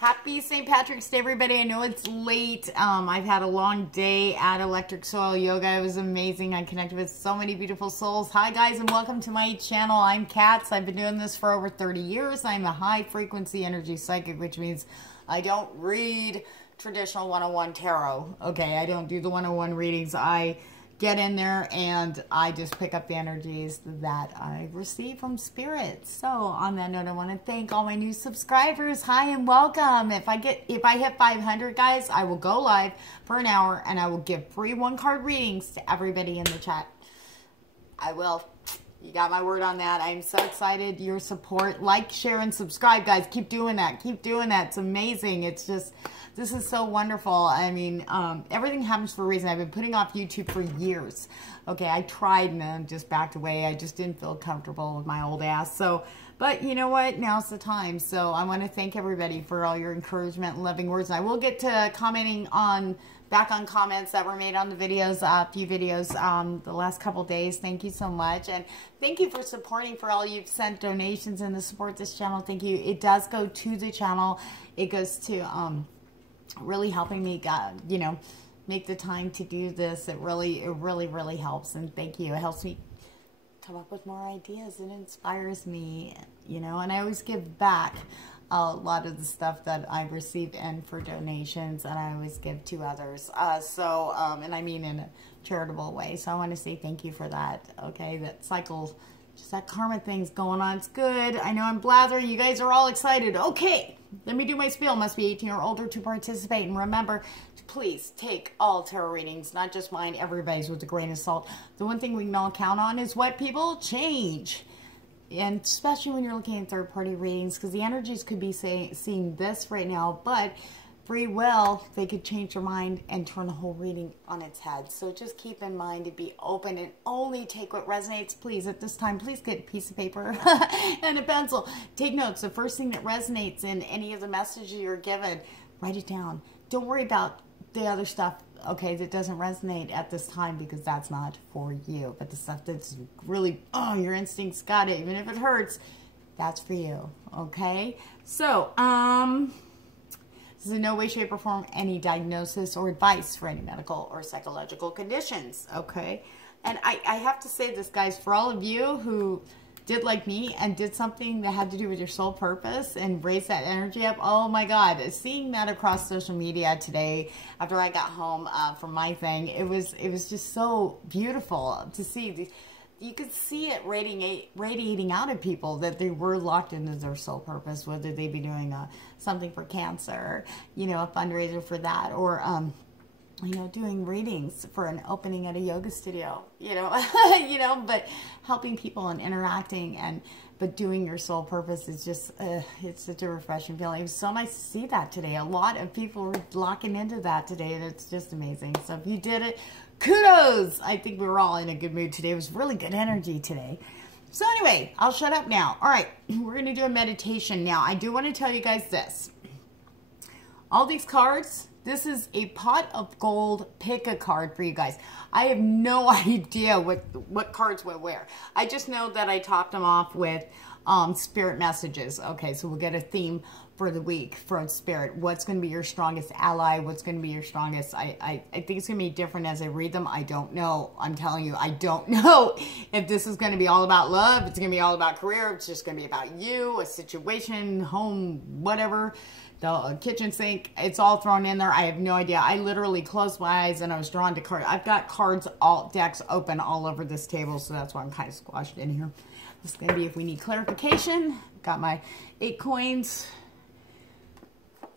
Happy St. Patrick's Day, everybody. I know it's late. I've had a long day at Electric Soil Yoga. It was amazing. I connected with so many beautiful souls. Hi, guys, and welcome to my channel. I'm Catz. I've been doing this for over 30 years. I'm a high-frequency energy psychic, which means I don't read traditional 101 tarot. Okay, I don't do the 101 readings. I get in there and I just pick up the energies that I receive from spirit. So on that note, I want to thank all my new subscribers. Hi and welcome. If I hit 500, guys, I will go live for an hour and I will give free one-card readings to everybody in the chat. I will. You got my word on that. I'm so excited. Your support, like, share, and subscribe, guys. Keep doing that. Keep doing that. It's amazing. It's just, this is so wonderful. I mean, everything happens for a reason. I've been putting off YouTube for years. Okay, I tried and then just backed away. I just didn't feel comfortable with my old ass. So, but you know what? Now's the time. So I want to thank everybody for all your encouragement and loving words. And I will get to commenting back on comments that were made on the videos, a few videos the last couple days. Thank you so much. And thank you for supporting, for all you've sent donations and to support this channel. Thank you. It does go to the channel. It goes to really helping me, you know, make the time to do this. It really helps. And thank you. It helps me come up with more ideas. It inspires me, you know, and I always give back a lot of the stuff that I receive in for donations, and I always give to others. And I mean in a charitable way. So I want to say thank you for that. Okay, that cycle, just that karma thing's going on. It's good. I know I'm blathering. You guys are all excited. Okay, let me do my spiel. Must be 18 or older to participate. And remember to please take all tarot readings, not just mine, everybody's, with a grain of salt. The one thing we can all count on is what people change. And especially when you're looking at third-party readings, because the energies could be seeing this right now, but free will, they could change their mind and turn the whole reading on its head. So just keep in mind to be open and only take what resonates. Please, at this time, please get a piece of paper and a pencil. Take notes. The first thing that resonates in any of the messages you're given, write it down. Don't worry about the other stuff, okay, that doesn't resonate at this time, because that's not for you. But the stuff that's really, oh, your instincts got it, even if it hurts, that's for you, okay? So, this is in no way, shape, or form any diagnosis or advice for any medical or psychological conditions, okay? And I have to say this, guys, for all of you who did like me and did something that had to do with your soul purpose and raise that energy up, oh my God, seeing that across social media today after I got home from my thing, it was just so beautiful to see. You could see it radiating out of people that they were locked into their soul purpose, whether they be doing something for cancer, you know, a fundraiser for that, or you know, doing readings for an opening at a yoga studio, you know, you know, but helping people and interacting, but doing your soul purpose is just, it's such a refreshing feeling. It was so nice to see that today. A lot of people were locking into that today, and it's just amazing. So if you did it, kudos. I think we were all in a good mood today. It was really good energy today. So anyway, I'll shut up now. All right, we're going to do a meditation now. I do want to tell you guys this. All these cards, this is a pot of gold. Pick a card for you guys. I have no idea what cards went where. I just know that I topped them off with spirit messages. Okay, so we'll get a theme for the week from spirit. What's going to be your strongest ally? What's going to be your strongest? I think it's going to be different as I read them. I don't know. I'm telling you, I don't know if this is going to be all about love. It's going to be all about career. It's just going to be about you, a situation, home, whatever. The kitchen sink, it's all thrown in there. I have no idea. I literally closed my eyes and I was drawn to cards. I've got cards, decks open all over this table, so that's why I'm kind of squashed in here. This is going to be if we need clarification. Got my 8 coins.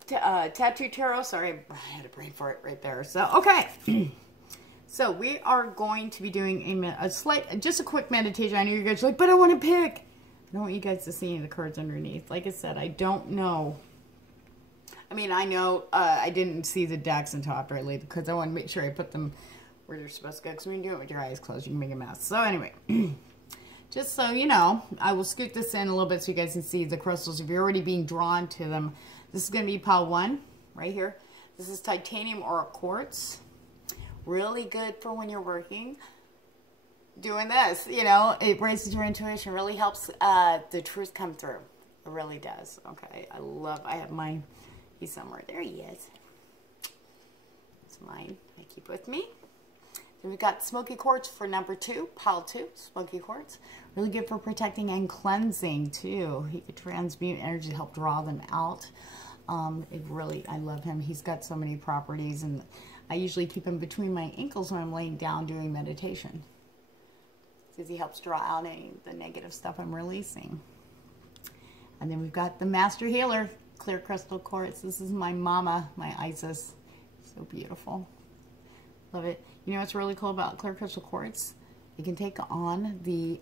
Tattoo tarot. Sorry, I had a brain for it right there. So, okay. So we are going to be doing just a quick meditation. I know you guys are like, but I want to pick. I don't want you guys to see any of the cards underneath. Like I said, I don't know. I mean, I know I didn't see the decks until after I laid, because I want to make sure I put them where they're supposed to go. Because when you do it with your eyes closed, you can make a mess. So anyway, just so you know, I will scoot this in a little bit so you guys can see the crystals. If you're already being drawn to them, this is going to be pile 1 right here. This is titanium or quartz. Really good for when you're working. Doing this, you know, it raises your intuition, really helps the truth come through. It really does. Okay, I have my He's somewhere. There he is. It's mine. I keep with me. Then we've got Smoky Quartz for number 2, pile 2, Smoky Quartz. Really good for protecting and cleansing too. He could transmute energy to help draw them out. I love him. He's got so many properties, and I usually keep him between my ankles when I'm laying down doing meditation, because he helps draw out any of the negative stuff I'm releasing. And then we've got the Master Healer, Clear Crystal Quartz. This is my mama, my Isis. So beautiful. Love it. You know what's really cool about Clear Crystal Quartz? You can take on the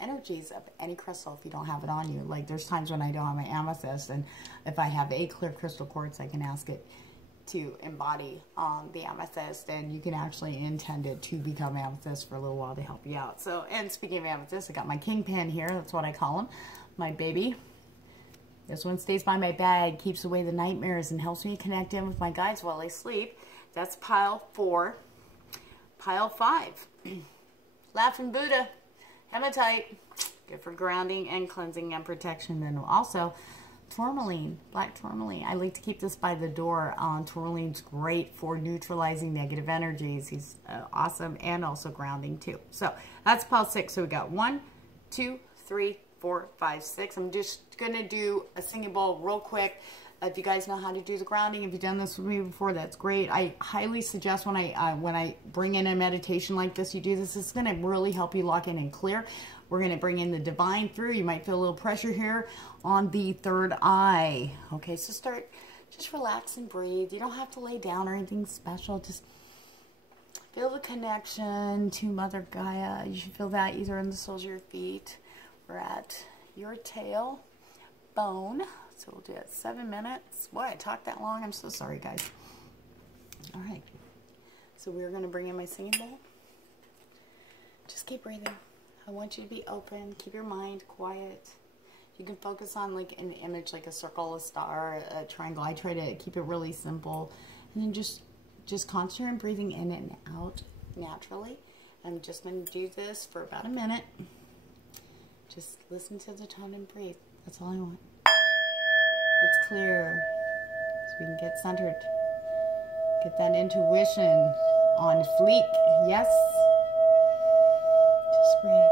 energies of any crystal if you don't have it on you. Like, there's times when I don't have my amethyst, and if I have a Clear Crystal Quartz, I can ask it to embody the amethyst, and you can actually intend it to become amethyst for a little while to help you out. So, and speaking of amethyst, I got my kingpin here. That's what I call him, my baby. This one stays by my bed, keeps away the nightmares, and helps me connect in with my guides while I sleep. That's pile 4. Pile 5, Laughing Buddha, hematite, good for grounding and cleansing and protection. And also tourmaline, black tourmaline. I like to keep this by the door. Tourmaline's great for neutralizing negative energies. He's awesome, and also grounding too. So that's pile 6. So we got 1, 2, 3, 4, 5, 6. I'm just gonna do a singing bowl real quick. If you guys know how to do the grounding, if you've done this with me before, that's great. I highly suggest when I bring in a meditation like this, you do this. It's going to really help you lock in and clear. We're going to bring in the divine through. You might feel a little pressure here on the third eye. Okay, so just relax and breathe. You don't have to lay down or anything special. Just feel the connection to Mother Gaia. You should feel that either in the soles of your feet or at your tail bone. So we'll do it 7 minutes. Boy, I talked that long. I'm so sorry, guys. All right. So we're going to bring in my singing bowl. Just keep breathing. I want you to be open. Keep your mind quiet. You can focus on like an image, like a circle, a star, a triangle. I try to keep it really simple. And then just concentrate on breathing in and out naturally. I'm just going to do this for about a minute. Just listen to the tone and breathe. That's all I want. It's clear, so we can get centered. Get that intuition on fleek. Yes. Just breathe.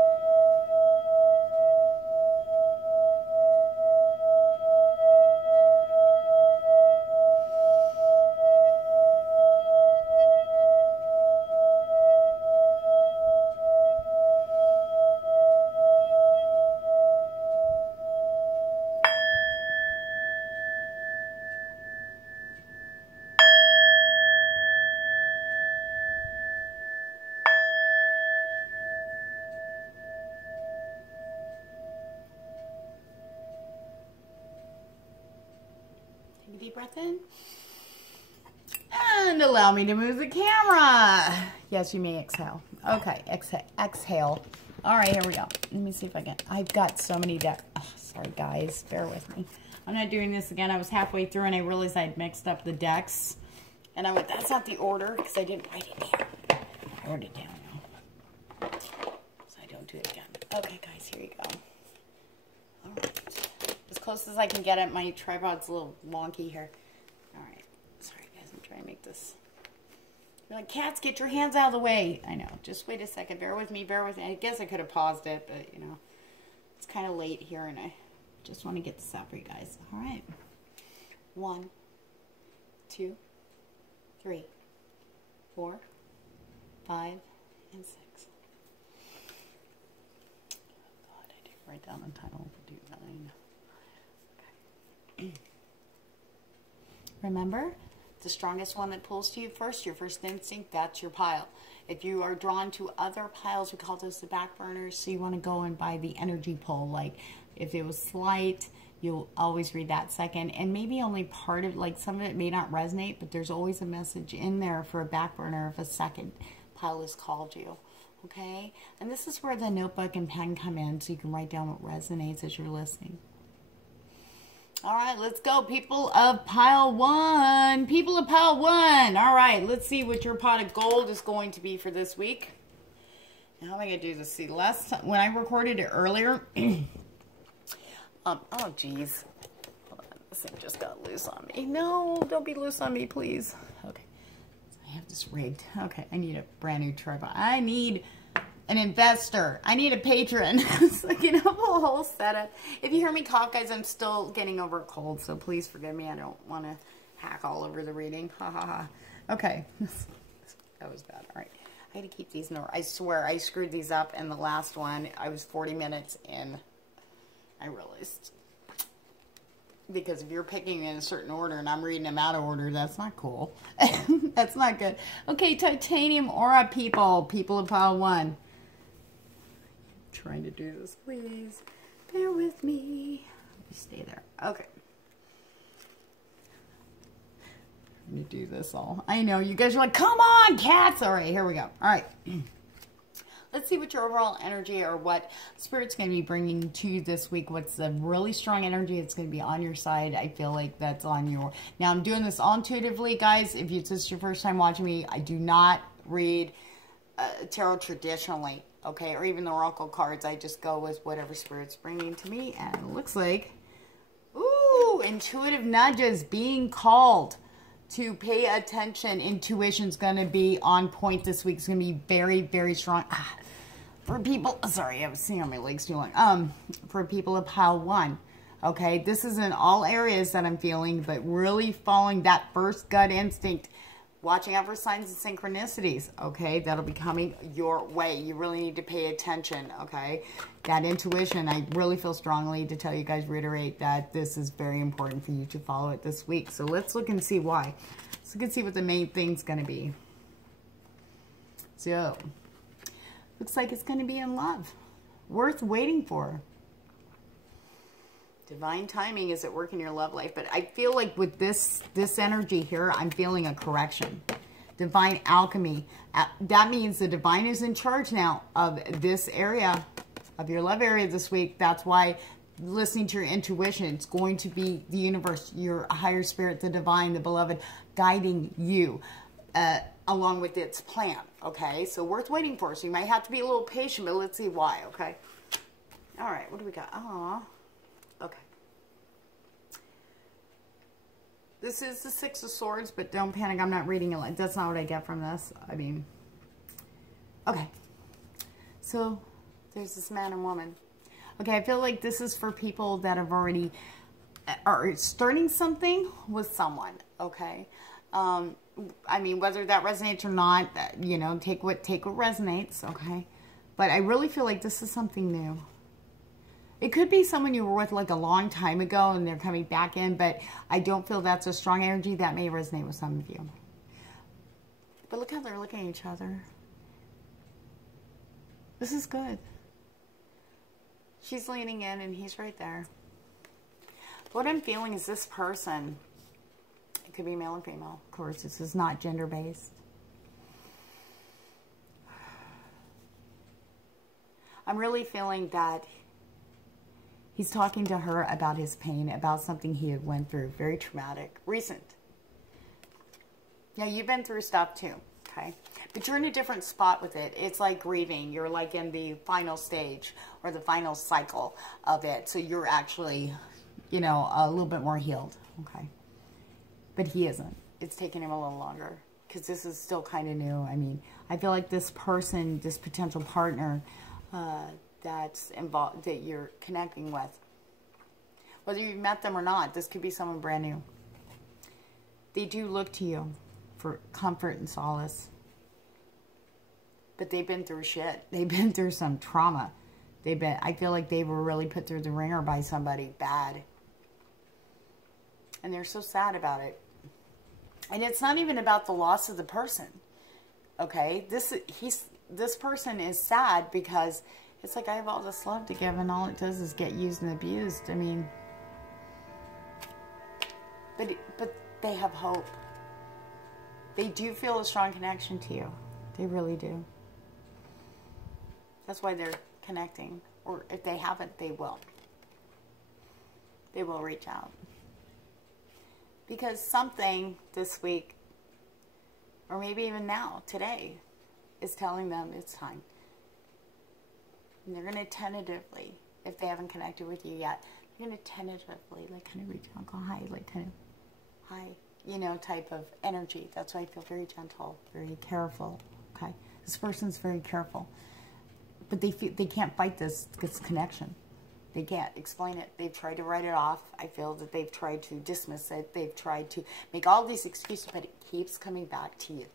Deep breath in. And allow me to move the camera. Yes, you may exhale. Okay, exhale. All right, here we go. Let me see if I can. I've got so many decks. Oh, sorry, guys. Bear with me. I'm not doing this again. I was halfway through and I realized I'd mixed up the decks. And I went, that's not the order because I didn't write it down. I wrote it down now. So I don't do it again. Okay, guys, here you go. All right. As close as I can get it. My tripod's a little wonky here. All right. Sorry, guys. I'm trying to make this. You're like, Catz, get your hands out of the way. I know. Just wait a second. Bear with me. Bear with me. I guess I could have paused it, but, you know, it's kind of late here, and I just want to get this out for you guys. All right. 1, 2, 3, 4, 5, and 6. Oh, God, I didn't write down Untitled Chapter 9. Remember, the strongest one that pulls to you first, your first instinct, that's your pile. If you are drawn to other piles, we call those the back burners, so you want to go and buy the energy pull. Like, if it was slight, you'll always read that second. And maybe only part of, like, some of it may not resonate, but there's always a message in there for a back burner if a second pile has called you. Okay? And this is where the notebook and pen come in, so you can write down what resonates as you're listening. All right, let's go, people of pile 1. People of pile 1. All right, let's see what your pot of gold is going to be for this week. Now, how am I going to do this? See, last time, when I recorded it earlier, oh, geez. Hold on. this thing just got loose on me. No, don't be loose on me, please. Okay. I have this rigged. Okay, I need a brand new tripod. I need an investor. I need a patron. So I can have a whole setup. If you hear me cough, guys, I'm still getting over a cold, so please forgive me. I don't want to hack all over the reading. Ha ha ha. Okay. That was bad. All right. I had to keep these in order. I swear, I screwed these up in the last one. I was 40 minutes in. I realized. Because if you're picking in a certain order and I'm reading them out of order, that's not cool. That's not good. Okay, titanium aura people. People of pile 1. Trying to do this, please. Bear with me. Stay there. Okay. I'm going to do this all. I know, you guys are like, come on, Catz. All right, here we go. All right. Let's see what your overall energy or what Spirit's going to be bringing to you this week. What's the really strong energy that's going to be on your side? I feel like that's on your... Now, I'm doing this all intuitively, guys. If it's just your first time watching me, I do not read tarot traditionally, okay? Or even the oracle cards. I just go with whatever Spirit's bringing to me. And it looks like... Ooh, intuitive nudges being called to pay attention. Intuition's going to be on point this week. It's going to be very, very strong. For people, sorry, I was sitting on my legs too long. For people of pile 1, okay? This is in all areas that I'm feeling, but really following that first gut instinct. Watching out for signs and synchronicities, okay? That'll be coming your way. You really need to pay attention, okay? That intuition, I really feel strongly to tell you guys, reiterate that this is very important for you to follow it this week. So let's look and see why. So we can see what the main thing's going to be. So, looks like it's going to be in love. Worth waiting for. Divine timing is at work in your love life. But I feel like with this energy here, I'm feeling a correction. Divine alchemy. That means the divine is in charge now of this area, of your love area this week. That's why listening to your intuition, it's going to be the universe, your higher spirit, the divine, the beloved, guiding you along with its plan, okay? So worth waiting for. So you might have to be a little patient, but let's see why, okay? All right, what do we got? Aww. Okay. This is the 6 of Swords, but don't panic. I'm not reading it. That's not what I get from this. I mean, okay. So, there's this man and woman. Okay, I feel like this is for people that have already, are starting something with someone, okay? I mean, whether that resonates or not, you know, take what resonates, okay? But I really feel like this is something new. It could be someone you were with like a long time ago and they're coming back in, but I don't feel that's a strong energy. That may resonate with some of you. But look how they're looking at each other. This is good. She's leaning in and he's right there. What I'm feeling is this person, it could be male or female. Of course, this is not gender-based. I'm really feeling that he's talking to her about his pain, about something he had went through. Very traumatic. Recent. Yeah, you've been through stuff too, okay? But you're in a different spot with it. It's like grieving. You're like in the final stage or the final cycle of it. So you're actually, you know, a little bit more healed, okay? But he isn't. It's taking him a little longer because this is still kind of new. I mean, I feel like this person, this potential partner, that's involved, that you're connecting with, whether you've met them or not, this could be someone brand new. They do look to you for comfort and solace, but they've been through shit. They've been through some trauma. I feel like they were really put through the ringer by somebody bad, and they're so sad about it. And it's not even about the loss of the person, okay? This person is sad because it's like, I have all this love to give, and all it does is get used and abused. I mean, but they have hope. They do feel a strong connection to you. They really do. That's why they're connecting. Or if they haven't, they will. They will reach out. Because something this week, or maybe even now, today, is telling them it's time. And they're going to tentatively, if they haven't connected with you yet, I'm going to tentatively, like, kind of reach out, go hi, like, kind of, hi, you know, type of energy. That's why I feel very gentle, very careful, okay? This person's very careful. But they can't fight this connection. They can't explain it. They've tried to write it off. I feel that they've tried to dismiss it. They've tried to make all these excuses, but it keeps coming back to you.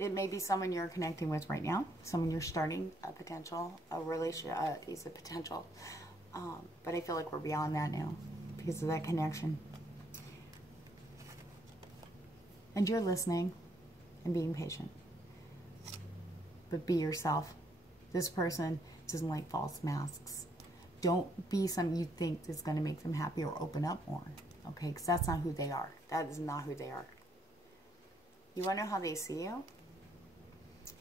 It may be someone you're connecting with right now, someone you're starting a relationship, is a potential. But I feel like we're beyond that now because of that connection. And you're listening and being patient. But be yourself. This person doesn't like false masks. Don't be something you think is going to make them happy or open up more. Okay, because that's not who they are. That is not who they are. You want to know how they see you?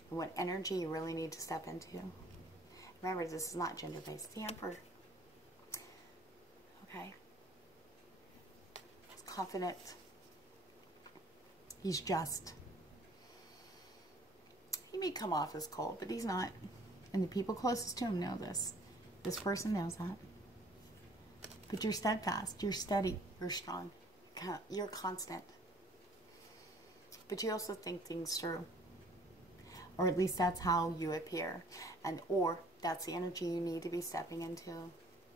And what energy you really need to step into. Remember, this is not gender-based. The Emperor. Okay. He's confident. He's just. He may come off as cold, but he's not. And the people closest to him know this. This person knows that. But you're steadfast. You're steady. You're strong. You're constant. But you also think things through. Or at least that's how you appear. Or that's the energy you need to be stepping into.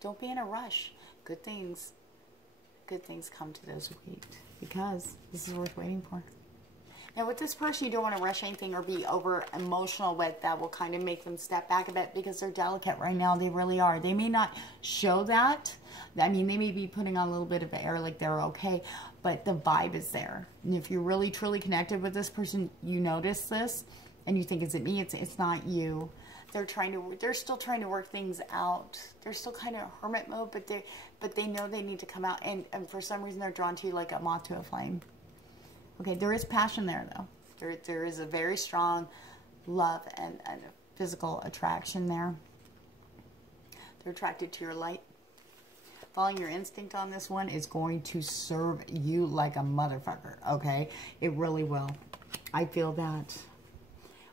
Don't be in a rush. Good things come to those who wait. Because this is worth waiting for. Now, with this person, you don't want to rush anything or be over emotional with. That will kind of make them step back a bit because they're delicate right now. They really are. They may not show that. I mean, they may be putting on a little bit of air like they're okay, but the vibe is there. And if you're really, truly connected with this person, you notice this and you think, is it me? It's not you. They're still trying to work things out. They're still kind of hermit mode, but they know they need to come out. And for some reason, they're drawn to you like a moth to a flame. Okay, there is passion there, though. There is a very strong love and physical attraction there. They're attracted to your light. Following your instinct on this one is going to serve you like a motherfucker, okay? It really will. I feel that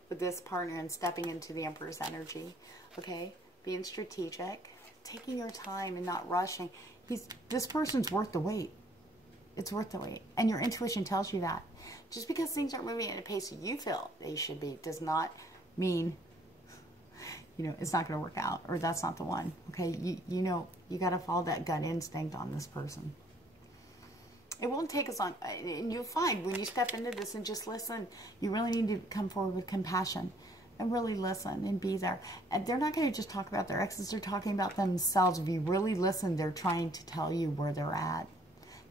with this partner and stepping into the Emperor's energy, okay? Being strategic, taking your time and not rushing. This person's worth the wait. It's worth the wait. And your intuition tells you that. Just because things aren't moving at a pace that you feel they should be does not mean, you know, it's not going to work out or that's not the one. Okay? You know, you got to follow that gut instinct on this person. It won't take as long. And you'll find when you step into this and just listen, you really need to come forward with compassion and really listen and be there. And they're not going to just talk about their exes. They're talking about themselves. If you really listen, they're trying to tell you where they're at.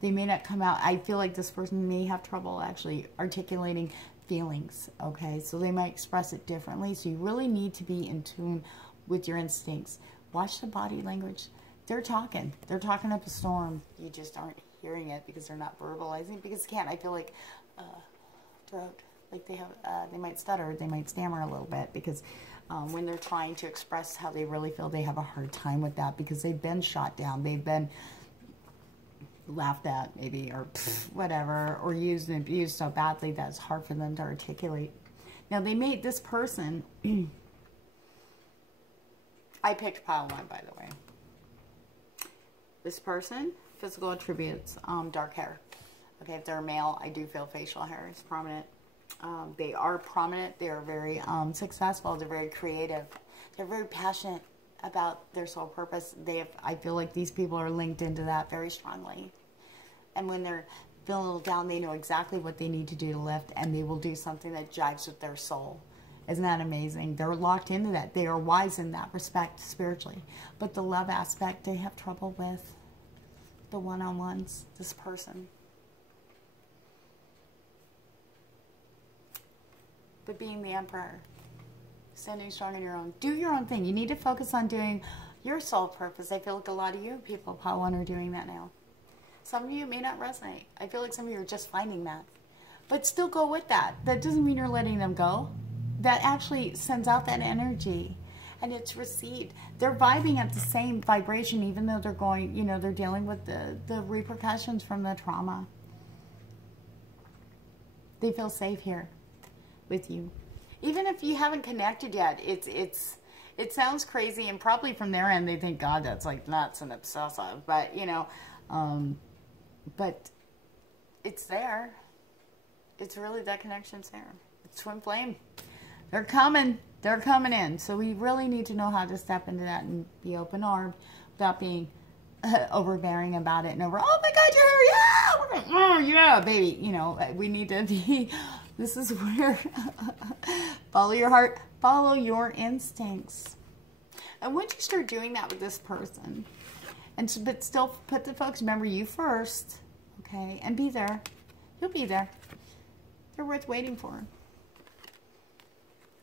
They may not come out. I feel like this person may have trouble actually articulating feelings, okay? So they might express it differently. So you really need to be in tune with your instincts. Watch the body language. They're talking. They're talking up a storm. You just aren't hearing it because they're not verbalizing it. Because, again, I feel like throat. Like they might stutter. They might stammer a little bit because when they're trying to express how they really feel, they have a hard time with that because they've been shot down. They've been laughed at maybe or whatever, or used and abused so badly that it's hard for them to articulate. Now they made this person I picked pile 1, by the way. This person, physical attributes, dark hair. Okay, if they're a male, I do feel facial hair is prominent. They are prominent. They are very successful. They're very creative. They're very passionate about their sole purpose. I feel like these people are linked into that very strongly. And when they're feeling a little down, they know exactly what they need to do to lift, and they will do something that jives with their soul. Isn't that amazing? They're locked into that. They are wise in that respect spiritually. But the love aspect, they have trouble with the one-on-ones, this person. But being the Emperor, standing strong on your own. Do your own thing. You need to focus on doing your sole purpose. I feel like a lot of you people, pile 1, are doing that now. Some of you may not resonate. I feel like some of you are just finding that. But still go with that. That doesn't mean you're letting them go. That actually sends out that energy. And it's received. They're vibing at the same vibration even though they're going, you know, they're dealing with the repercussions from the trauma. They feel safe here with you. Even if you haven't connected yet, it's It sounds crazy, and probably from their end they think, God, that's like nuts and obsessive. But, you know, but it's there. It's really, that connection's there. It's twin flame. They're coming. They're coming in. So we really need to know how to step into that and be open-armed without being overbearing about it and over, oh my God, you're here, yeah, yeah, baby. You know, we need to be, this is where, follow your heart, follow your instincts. And once you start doing that with this person, but still put the focus, remember you first, okay, and be there. You'll be there. They're worth waiting for.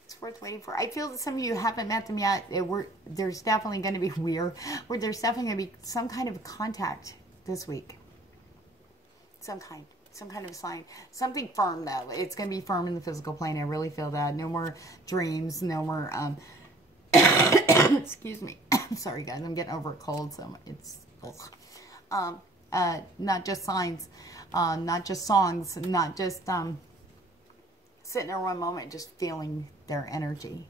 It's worth waiting for. I feel that some of you haven't met them yet. There's definitely going to be there's definitely going to be some kind of contact this week. Some kind of sign. Something firm, though. It's going to be firm in the physical plane. I really feel that. No more dreams. No more, excuse me. Sorry, guys. I'm getting over a cold, so it's, not just signs, not just songs, not just, sitting there one moment, just feeling their energy.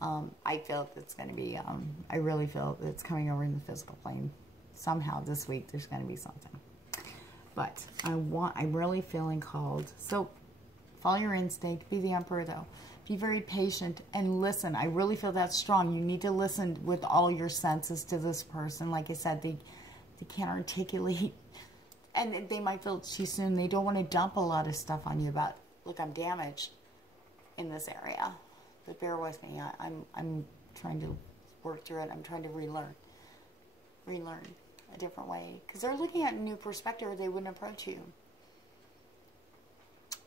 I feel it's going to be, I really feel that it's coming over in the physical plane. Somehow this week there's going to be something. But I'm really feeling called. So follow your instinct. Be the emperor, though. Be very patient and listen. I really feel that's strong. You need to listen with all your senses to this person. Like I said, they can't articulate. And they might feel too soon. They don't want to dump a lot of stuff on you about, look, I'm damaged in this area. But bear with me. I'm trying to work through it. I'm trying to relearn a different way. Because they're looking at a new perspective, or they wouldn't approach you.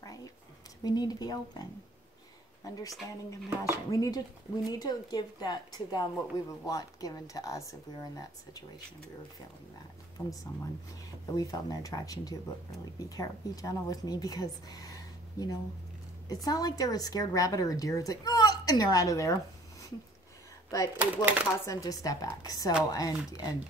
Right? So we need to be open. Understanding, compassion. We need to give that to them what we would want given to us if we were in that situation. We were feeling that from someone that we felt an attraction to. But really be careful, be gentle with me, because, you know, it's not like they're a scared rabbit or a deer. It's like, oh, and they're out of there. But it will cause them to step back. So, and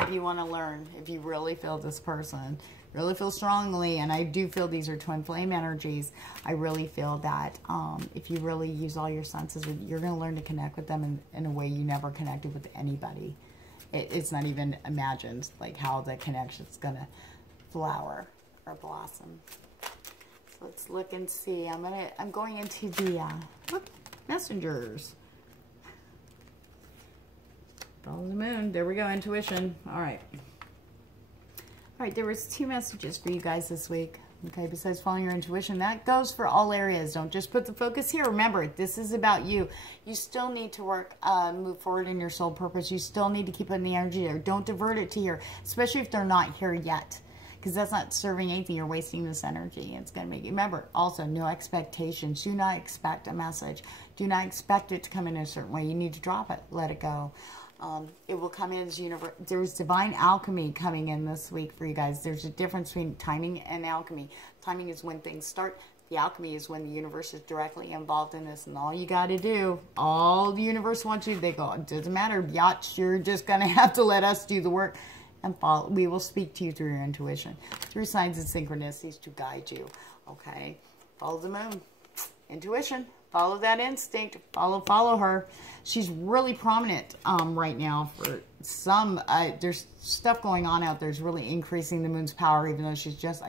if you want to learn, if you really feel this person, really feel strongly, and I do feel these are twin flame energies, I really feel that if you really use all your senses, you're going to learn to connect with them in a way you never connected with anybody. It's not even imagined, like, how the connection's going to flower or blossom. So let's look and see. I'm going into the messengers. Follow the moon. There we go. Intuition. All right. All right. There was 2 messages for you guys this week. Okay. Besides following your intuition, that goes for all areas. Don't just put the focus here. Remember, this is about you. You still need to work, move forward in your soul purpose. You still need to keep putting the energy there. Don't divert it to here, especially if they're not here yet, because that's not serving anything. You're wasting this energy. It's going to make you, remember, also, no expectations. Do not expect a message. Do not expect it to come in a certain way. You need to drop it. Let it go. It will come in as universe. There's divine alchemy coming in this week for you guys. There's a difference between timing and alchemy. Timing is when things start. The alchemy is when the universe is directly involved in this. And all you got to do, all the universe wants you, they go, it doesn't matter, biatch, you're just going to have to let us do the work. And follow. We will speak to you through your intuition, through signs and synchronicities to guide you. Okay? Follow the moon. Intuition. Follow that instinct. Follow her. She's really prominent right now for some. There's stuff going on out there that's really increasing the moon's power, even though I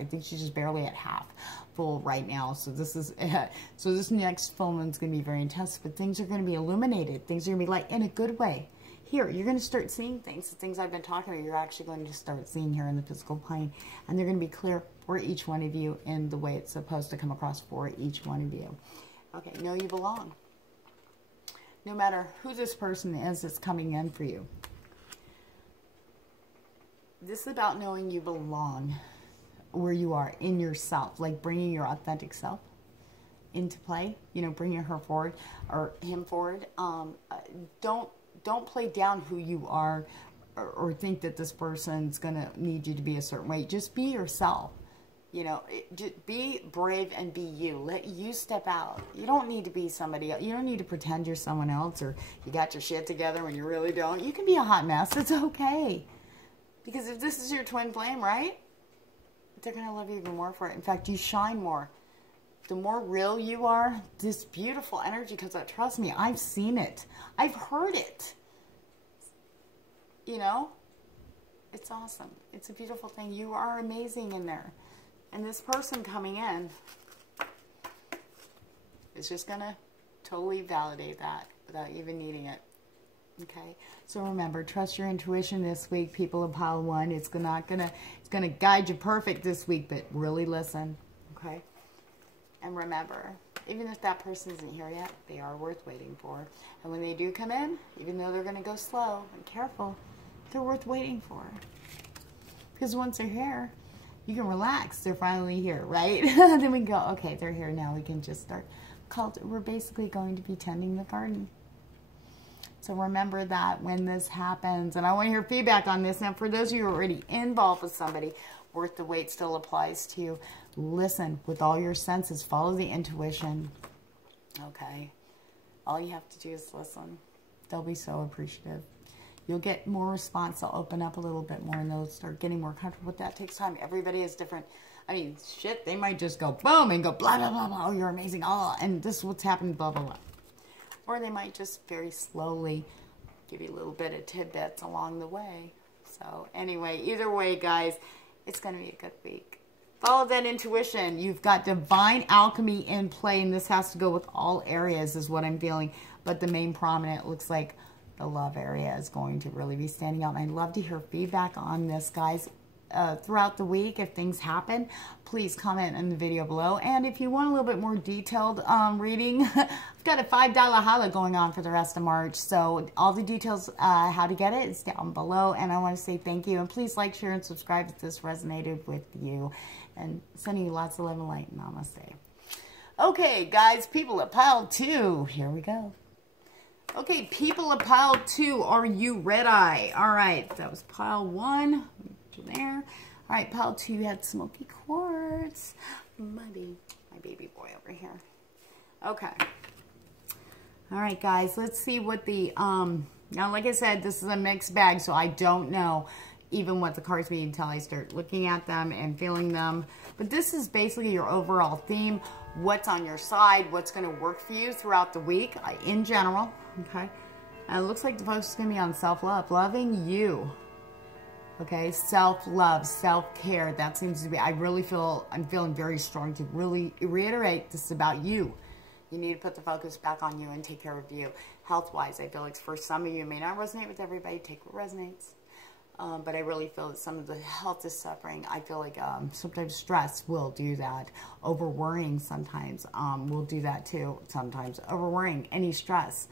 think she's just barely at half full right now. So this next full moon's going to be very intense, but things are going to be illuminated. Things are going to be light in a good way. Here, you're going to start seeing things. The things I've been talking about, you're actually going to start seeing here in the physical plane. And they're going to be clear for each one of you in the way it's supposed to come across for each one of you. Okay, know you belong. No matter who this person is that's coming in for you. This is about knowing you belong where you are in yourself. Like bringing your authentic self into play. You know, bringing her forward or him forward. Don't play down who you are or think that this person's going to need you to be a certain way. Just be yourself. You know, just be brave and be you. Let you step out. You don't need to be somebody else. You don't need to pretend you're someone else or you got your shit together when you really don't. You can be a hot mess. It's okay. Because if this is your twin flame, right? They're going to love you even more for it. In fact, you shine more the more real you are, this beautiful energy comes out. Trust me, I've seen it. I've heard it. You know? It's awesome. It's a beautiful thing. You are amazing in there. And this person coming in is just going to totally validate that without even needing it. Okay? So remember, trust your intuition this week, people of pile 1. It's gonna guide you perfect this week, but really listen. Okay? And remember, even if that person isn't here yet, they are worth waiting for. And when they do come in, even though they're going to go slow and careful, they're worth waiting for. Because once they're here, you can relax. They're finally here, right? Then we go, okay, they're here now. We can just start. We're basically going to be tending the garden. So remember that when this happens. And I want to hear feedback on this. Now, for those of you who are already involved with somebody, worth the wait still applies to you. Listen with all your senses. Follow the intuition. Okay? All you have to do is listen. They'll be so appreciative. You'll get more response. They'll open up a little bit more and they'll start getting more comfortable with that. It takes time. Everybody is different. I mean, shit, they might just go boom and go blah, blah, blah, blah. Oh, you're amazing. Oh, and this is what's happening, blah, blah, blah. Or they might just very slowly give you a little bit of tidbits along the way. So anyway, either way, guys, it's going to be a good week. Follow that intuition. You've got divine alchemy in play, and this has to go with all areas is what I'm feeling. But the main prominent looks like the love area is going to really be standing out. And I'd love to hear feedback on this, guys. Throughout the week, if things happen, please comment in the video below. And if you want a little bit more detailed reading, I've got a $5 holla going on for the rest of March. So all the details, how to get it, is down below. And I want to say thank you. And please like, share, and subscribe if this resonated with you. And sending you lots of love and light. Namaste. Okay, guys, people of pile 2. Here we go. Okay, people of pile 2, are you red-eye? All right, that was pile 1. There. All right, pile 2 had smoky quartz. My baby boy over here. Okay. All right, guys, let's see what the, now, like I said, this is a mixed bag, so I don't know even what the cards mean until I start looking at them and feeling them. But this is basically your overall theme, what's on your side, what's going to work for you throughout the week in general, okay? And it looks like the focus is going to be on self-love, loving you. Okay, self-love, self-care, that seems to be, I'm feeling very strong to really reiterate this is about you. You need to put the focus back on you and take care of you. Health-wise, I feel like for some of you, it may not resonate with everybody, take what resonates. But I really feel that some of the health is suffering. I feel like sometimes stress will do that. Over-worrying sometimes will do that too. Sometimes over-worrying, any stress,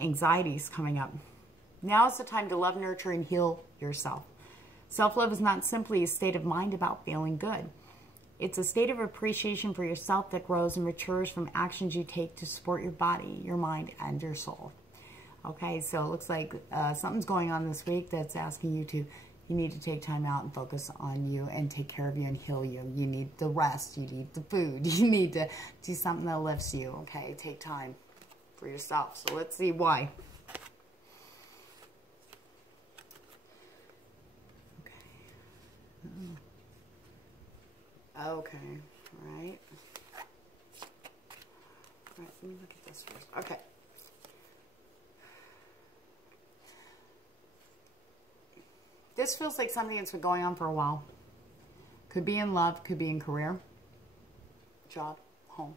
anxieties coming up. Now is the time to love, nurture, and heal yourself. Self-love is not simply a state of mind about feeling good. It's a state of appreciation for yourself that grows and matures from actions you take to support your body, your mind, and your soul. Okay, so it looks like something's going on this week that's asking you need to take time out and focus on you and take care of you and heal you. You need the rest. You need the food. You need to do something that lifts you, okay? Take time for yourself. So let's see why. Okay, all right. All right, let me look at this first. Okay. This feels like something that's been going on for a while. Could be in love, could be in career, job, home.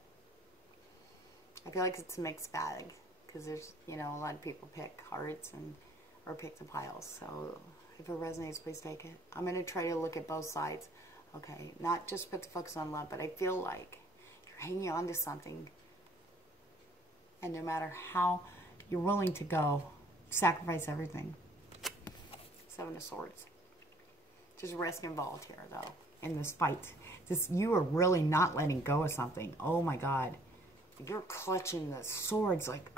I feel like it's a mixed bag because there's, you know, a lot of people pick cards or pick the piles. So if it resonates, please take it. I'm going to try to look at both sides. Okay, not just put the focus on love, but I feel like you're hanging on to something. And no matter how you're willing to go, sacrifice everything. 7 of Swords. There's risk involved here, though, in this fight. You are really not letting go of something. Oh, my God. You're clutching the swords like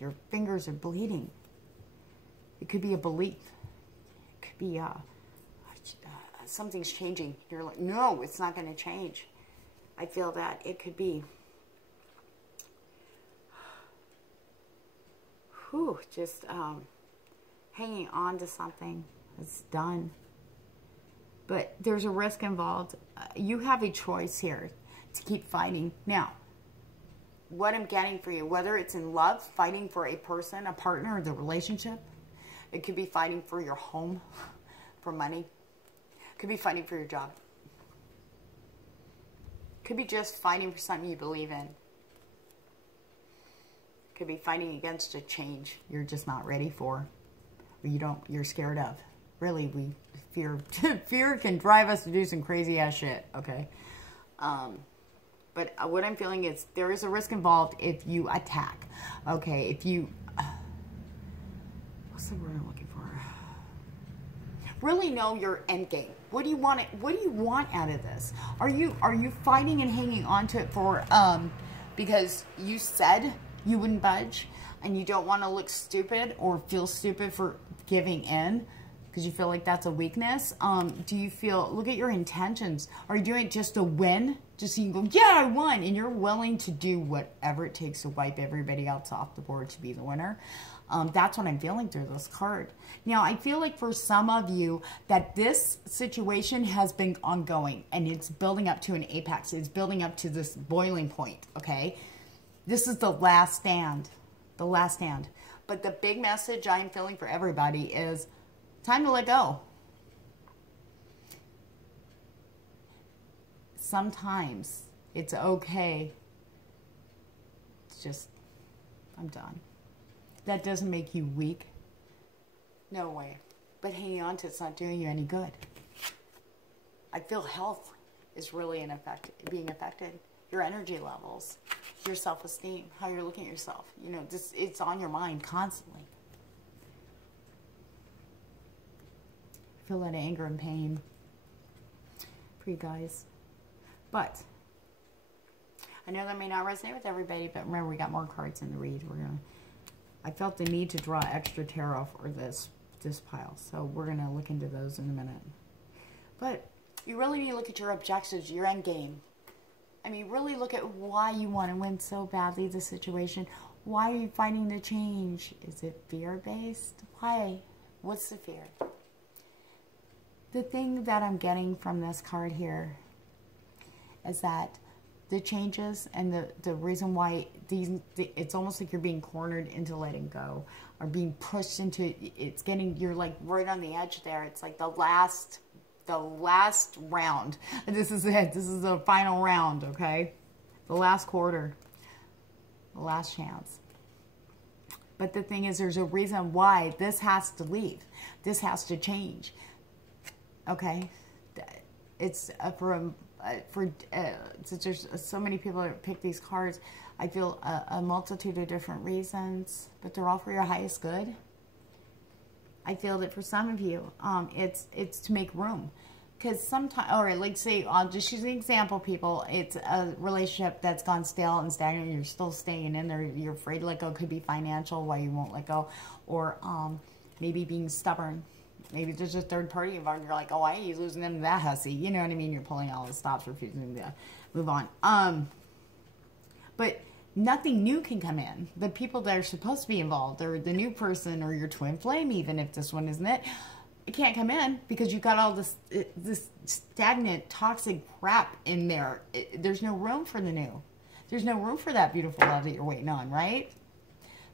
your fingers are bleeding. It could be a belief. It could be something's changing. You're like, no, it's not going to change. I feel that it could be. Just hanging on to something that's done. But there's a risk involved. You have a choice here. to keep fighting. Now, what I'm getting for you, whether it's in love, fighting for a person, a partner, the relationship, it could be fighting for your home, for money, it could be fighting for your job, it could be just fighting for something you believe in, it could be fighting against a change you're just not ready for, or you're scared of. Really, fear can drive us to do some crazy ass shit, okay? But what I'm feeling is there is a risk involved if you attack. Okay, if you... what's the word I'm looking for? Really know your end game. What do you want? What do you want out of this? Are you fighting and hanging on to it for because you said you wouldn't budge and you don't want to look stupid or feel stupid for giving in? Because you feel like that's a weakness. Do you feel, look at your intentions. Are you doing it just to win? Just so you can go, yeah, I won. And you're willing to do whatever it takes to wipe everybody else off the board to be the winner. That's what I'm feeling through this card. Now, I feel like for some of you that this situation has been ongoing and it's building up to an apex. It's building up to this boiling point, okay? This is the last stand. The last stand. But the big message I'm feeling for everybody is time to let go. Sometimes it's okay. It's just, I'm done. That doesn't make you weak. No way. But hanging on to it's not doing you any good. I feel health is really being affected. Your energy levels, your self-esteem, how you're looking at yourself. You know, it's on your mind constantly. Feel that anger and pain for you guys. But I know that may not resonate with everybody, but remember, we got more cards in the read. I felt the need to draw extra tarot for this pile, so we're going to look into those in a minute. But you really need to look at your objectives, your end game. I mean, really look at why you want to win so badly the situation. Why are you fighting the change? Is it fear-based? Why? What's the fear? The thing that I'm getting from this card here is that the changes and the reason why it's almost like you're being cornered into letting go or being pushed into it's getting, you're like right on the edge there. It's like the last round. This is it. This is the final round, okay? The last quarter. The last chance. But the thing is, there's a reason why this has to leave. This has to change. Okay? It's since there's so many people that pick these cards, I feel a multitude of different reasons, but they're all for your highest good. I feel that for some of you, it's to make room. Because sometimes, or like say, I'll just use an example, people. It's a relationship that's gone stale and stagnant. You're still staying in there. You're afraid to let go. It could be financial, why you won't let go. Or maybe being stubborn. Maybe there's a third party involved. You're like, oh, I ain't losing them to that hussy. You know what I mean? You're pulling all the stops, refusing to move on. But nothing new can come in. The people that are supposed to be involved, or the new person, or your twin flame, even if this one isn't it can't come in because you've got all this stagnant, toxic crap in there. There's no room for the new. There's no room for that beautiful love that you're waiting on, right?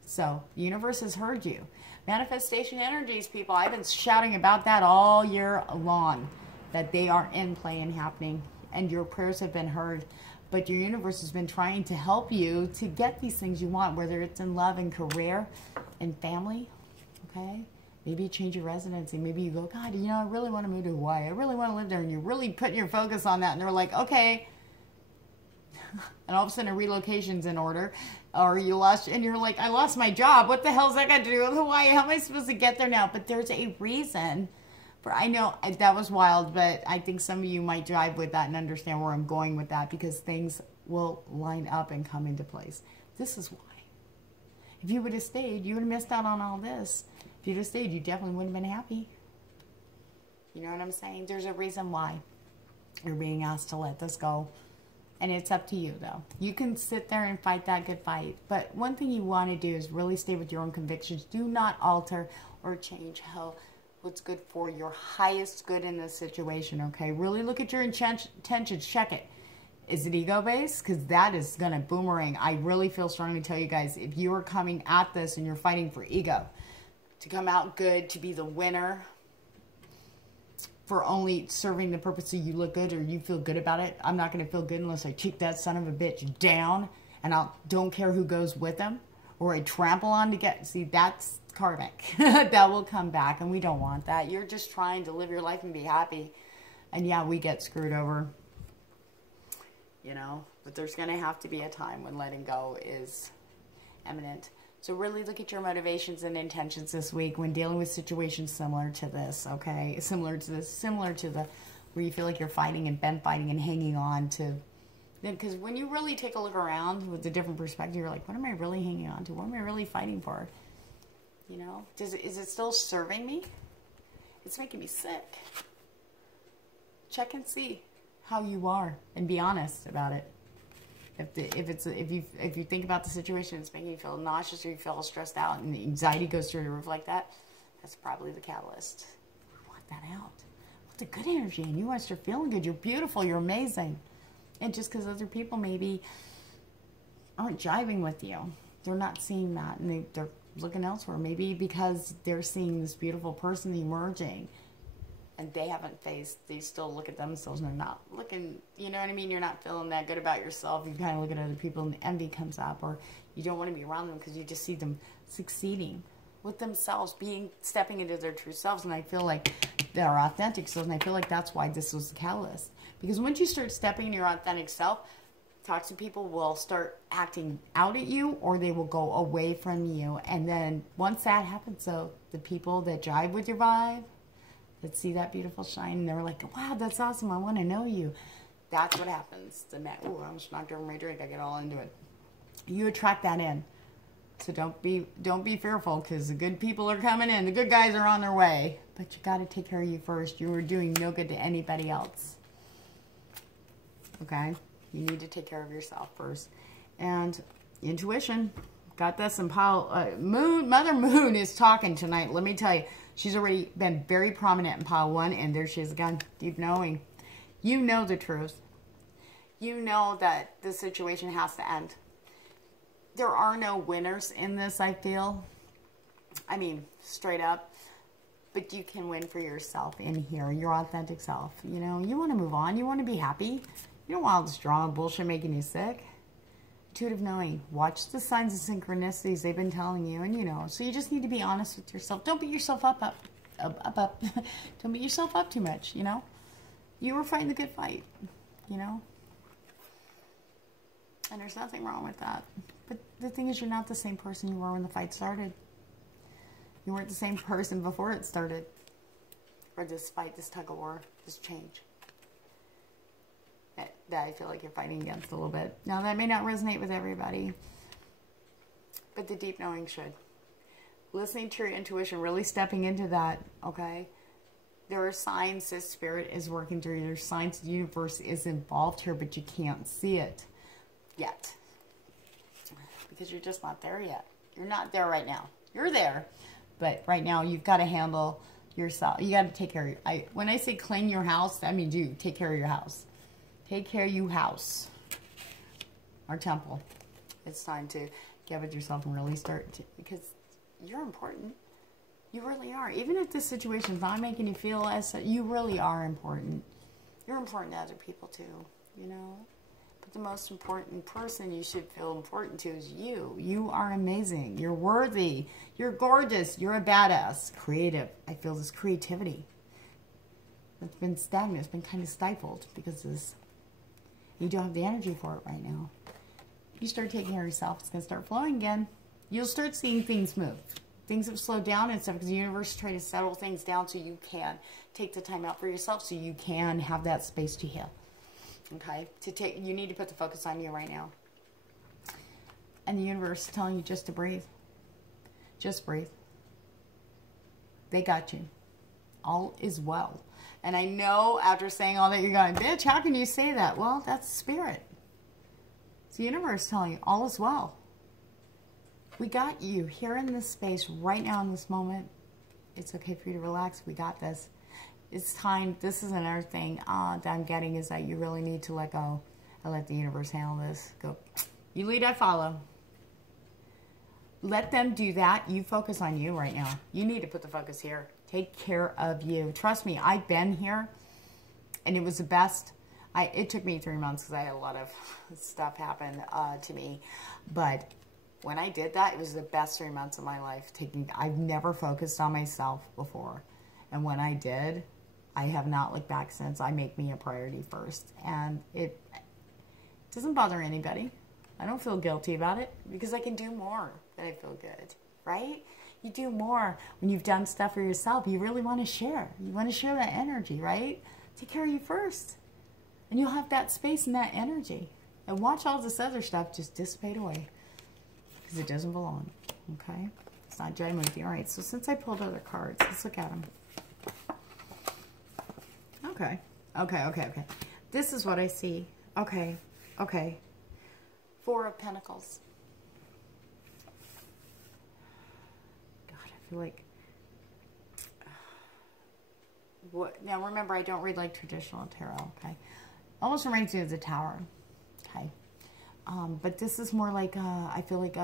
So the universe has heard you. Manifestation energies, people. I've been shouting about that all year long, that they are in play and happening, and your prayers have been heard. But your universe has been trying to help you to get these things you want, whether it's in love and career and family, okay? Maybe you change your residency. Maybe you go, God, you know, I really want to move to Hawaii. I really want to live there. And you're really putting your focus on that. And they're like, okay. And all of a sudden a relocation's in order. Or you lost, and you're like, I lost my job. What the hell's that got to do with Hawaii? How am I supposed to get there now? But there's a reason. I know that was wild, but I think some of you might drive with that and understand where I'm going with that, because things will line up and come into place. This is why. If you would have stayed, you would have missed out on all this. If you'd have stayed, you definitely wouldn't have been happy. You know what I'm saying? There's a reason why you're being asked to let this go. And it's up to you, though. You can sit there and fight that good fight. But one thing you want to do is really stay with your own convictions. Do not alter or change what's good for your highest good in this situation, okay? Really look at your intentions. Check it. Is it ego-based? Because that is going to boomerang. I really feel strongly to tell you guys, if you are coming at this and you're fighting for ego, to come out good, to be the winner, for only serving the purpose so you look good or you feel good about it. I'm not going to feel good unless I kick that son of a bitch down, and I don't care who goes with him, or I trample on to get... See, that's karmic. That will come back, and we don't want that. You're just trying to live your life and be happy. And yeah, we get screwed over. You know, but there's going to have to be a time when letting go is imminent. So really look at your motivations and intentions this week when dealing with situations similar to this, okay? Similar to the where you feel like you're fighting and been fighting and hanging on to. Because when you really take a look around with a different perspective, you're like, what am I really hanging on to? What am I really fighting for? You know, is it still serving me? It's making me sick. Check and see how you are and be honest about it. If you think about the situation, it's making you feel nauseous or you feel stressed out and the anxiety goes through the roof like that, that's probably the catalyst. You want that out. Want the good energy, and you want to start feeling good. You're beautiful. You're amazing. And just because other people maybe aren't jiving with you, they're not seeing that, and they're looking elsewhere. Maybe because they're seeing this beautiful person emerging, and they haven't faced, they still look at themselves and they're not looking, you know what I mean? You're not feeling that good about yourself. You kind of look at other people and the envy comes up, or you don't want to be around them because you just see them succeeding with themselves, stepping into their true selves. And I feel like they're authentic selves, and I feel like that's why this was the catalyst. Because once you start stepping in your authentic self, toxic people will start acting out at you, or they will go away from you. And then once that happens, so the people that jive with your vibe, that see that beautiful shine, and they're like, wow, that's awesome, I want to know you. That's what happens. Oh, I almost knocked over my drink. I get all into it. You attract that in. So don't be fearful, because the good people are coming in. The good guys are on their way. But you got to take care of you first. You are doing no good to anybody else. Okay? You need to take care of yourself first. And intuition. Got this in pile. Mother Moon is talking tonight. Let me tell you. She's already been very prominent in pile 1, and there she is again. Deep knowing. You know the truth. You know that the situation has to end. There are no winners in this, I feel. I mean, straight up. But you can win for yourself in here, your authentic self. You know, you want to move on. You want to be happy. You don't want all this drama bullshit making you sick. Intuitive knowing. Watch the signs of synchronicities they've been telling you, and you know. So you just need to be honest with yourself. Don't beat yourself up. Don't beat yourself up too much, you know. You were fighting the good fight, you know. And there's nothing wrong with that. But the thing is, you're not the same person you were when the fight started. You weren't the same person before it started. Or this fight, this tug of war, this change. That I feel like you're fighting against a little bit. Now, that may not resonate with everybody, but the deep knowing should. Listening to your intuition, really stepping into that, okay? There are signs that spirit is working through you. There's signs the universe is involved here, but you can't see it yet. Because you're just not there yet. You're not there right now. You're there, but right now you've got to handle yourself. You got to take care of when I say clean your house, I mean do take care of your house. Take care of your house. Our temple. It's time to get with yourself and really start to, because you're important. You really are. Even if this situation is not making you feel as, you really are important. You're important to other people too, you know. But the most important person you should feel important to is you. You are amazing. You're worthy. You're gorgeous. You're a badass. Creative. I feel this creativity. It's been stagnant. It's been kind of stifled because of this. You don't have the energy for it right now. You start taking care of yourself, it's going to start flowing again. You'll start seeing things move. Things have slowed down and stuff because the universe is trying to settle things down so you can take the time out for yourself, so you can have that space to heal. Okay? You need to put the focus on you right now. And the universe is telling you just to breathe. Just breathe. They got you. All is well. And I know after saying all that, you're going, bitch, how can you say that? Well, that's spirit. It's the universe telling you all is well. We got you here in this space right now in this moment. It's okay for you to relax. We got this. It's time. This is another thing that I'm getting is that you really need to let go I let the universe handle this. Go. You lead, I follow. Let them do that. You focus on you right now. You need to put the focus here. Take care of you. Trust me, I've been here, and it was the best. It took me 3 months because I had a lot of stuff happen to me. But when I did that, it was the best 3 months of my life. I've never focused on myself before. And when I did, I have not looked back since. I make me a priority first. And it doesn't bother anybody. I don't feel guilty about it because I can do more than I feel good, right? You do more when you've done stuff for yourself. You really want to share. You want to share that energy, right? Take care of you first. And you'll have that space and that energy. And watch all this other stuff just dissipate away. Because it doesn't belong. Okay? It's not jiving with you. Alright, so since I pulled other cards, let's look at them. Okay. Okay. This is what I see. Okay. Four of Pentacles. God, I feel like... Now, remember, I don't read like traditional tarot, okay? Almost reminds me of the Tower, okay? But this is more like, I feel like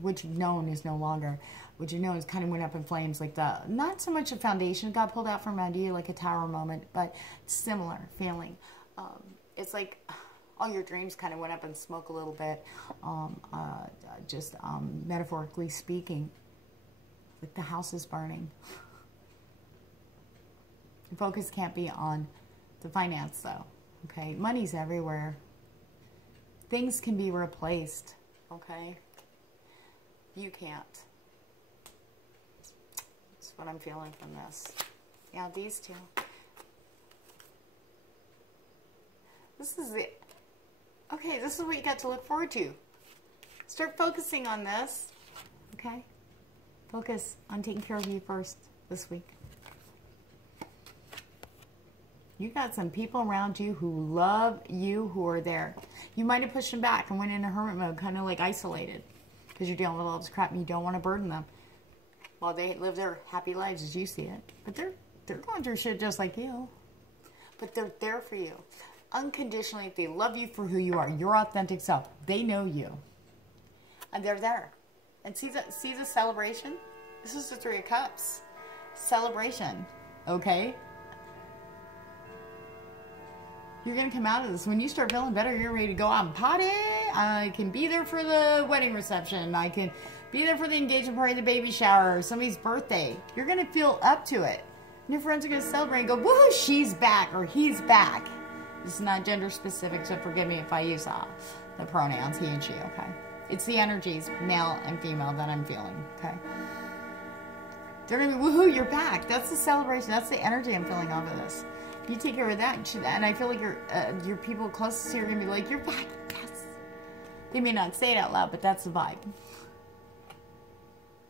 what you've known is no longer. What you've known is kind of went up in flames. Like not so much a foundation got pulled out from under you, like a tower moment, but similar feeling. It's like all your dreams kind of went up in smoke a little bit, just metaphorically speaking. Like the house is burning. The focus can't be on the finance, though. Okay, money's everywhere. Things can be replaced, okay? You can't. That's what I'm feeling from this. Yeah, these two. This is it. Okay, this is what you got to look forward to. Start focusing on this, okay? Focus on taking care of you first this week. You got some people around you who love you, who are there. You might have pushed them back and went into hermit mode, kind of like isolated, because you're dealing with all this crap and you don't want to burden them while they live their happy lives as you see it. But they're going through shit just like you. But they're there for you. Unconditionally, they love you for who you are, your authentic self. They know you. And they're there. And see the celebration? This is the Three of Cups. Celebration. Okay? You're going to come out of this. When you start feeling better, you're ready to go out and party. I can be there for the wedding reception. I can be there for the engagement party, the baby shower, or somebody's birthday. You're going to feel up to it. And your friends are going to celebrate and go, woohoo, she's back or he's back. This is not gender specific, so forgive me if I use the pronouns he and she, okay? It's the energies, male and female, that I'm feeling, okay? They're going to be, woohoo, you're back. That's the celebration. That's the energy I'm feeling off of this. You take care of that, and I feel like your people closest to you are going to be like, you're back, yes. They may not say it out loud, but that's the vibe.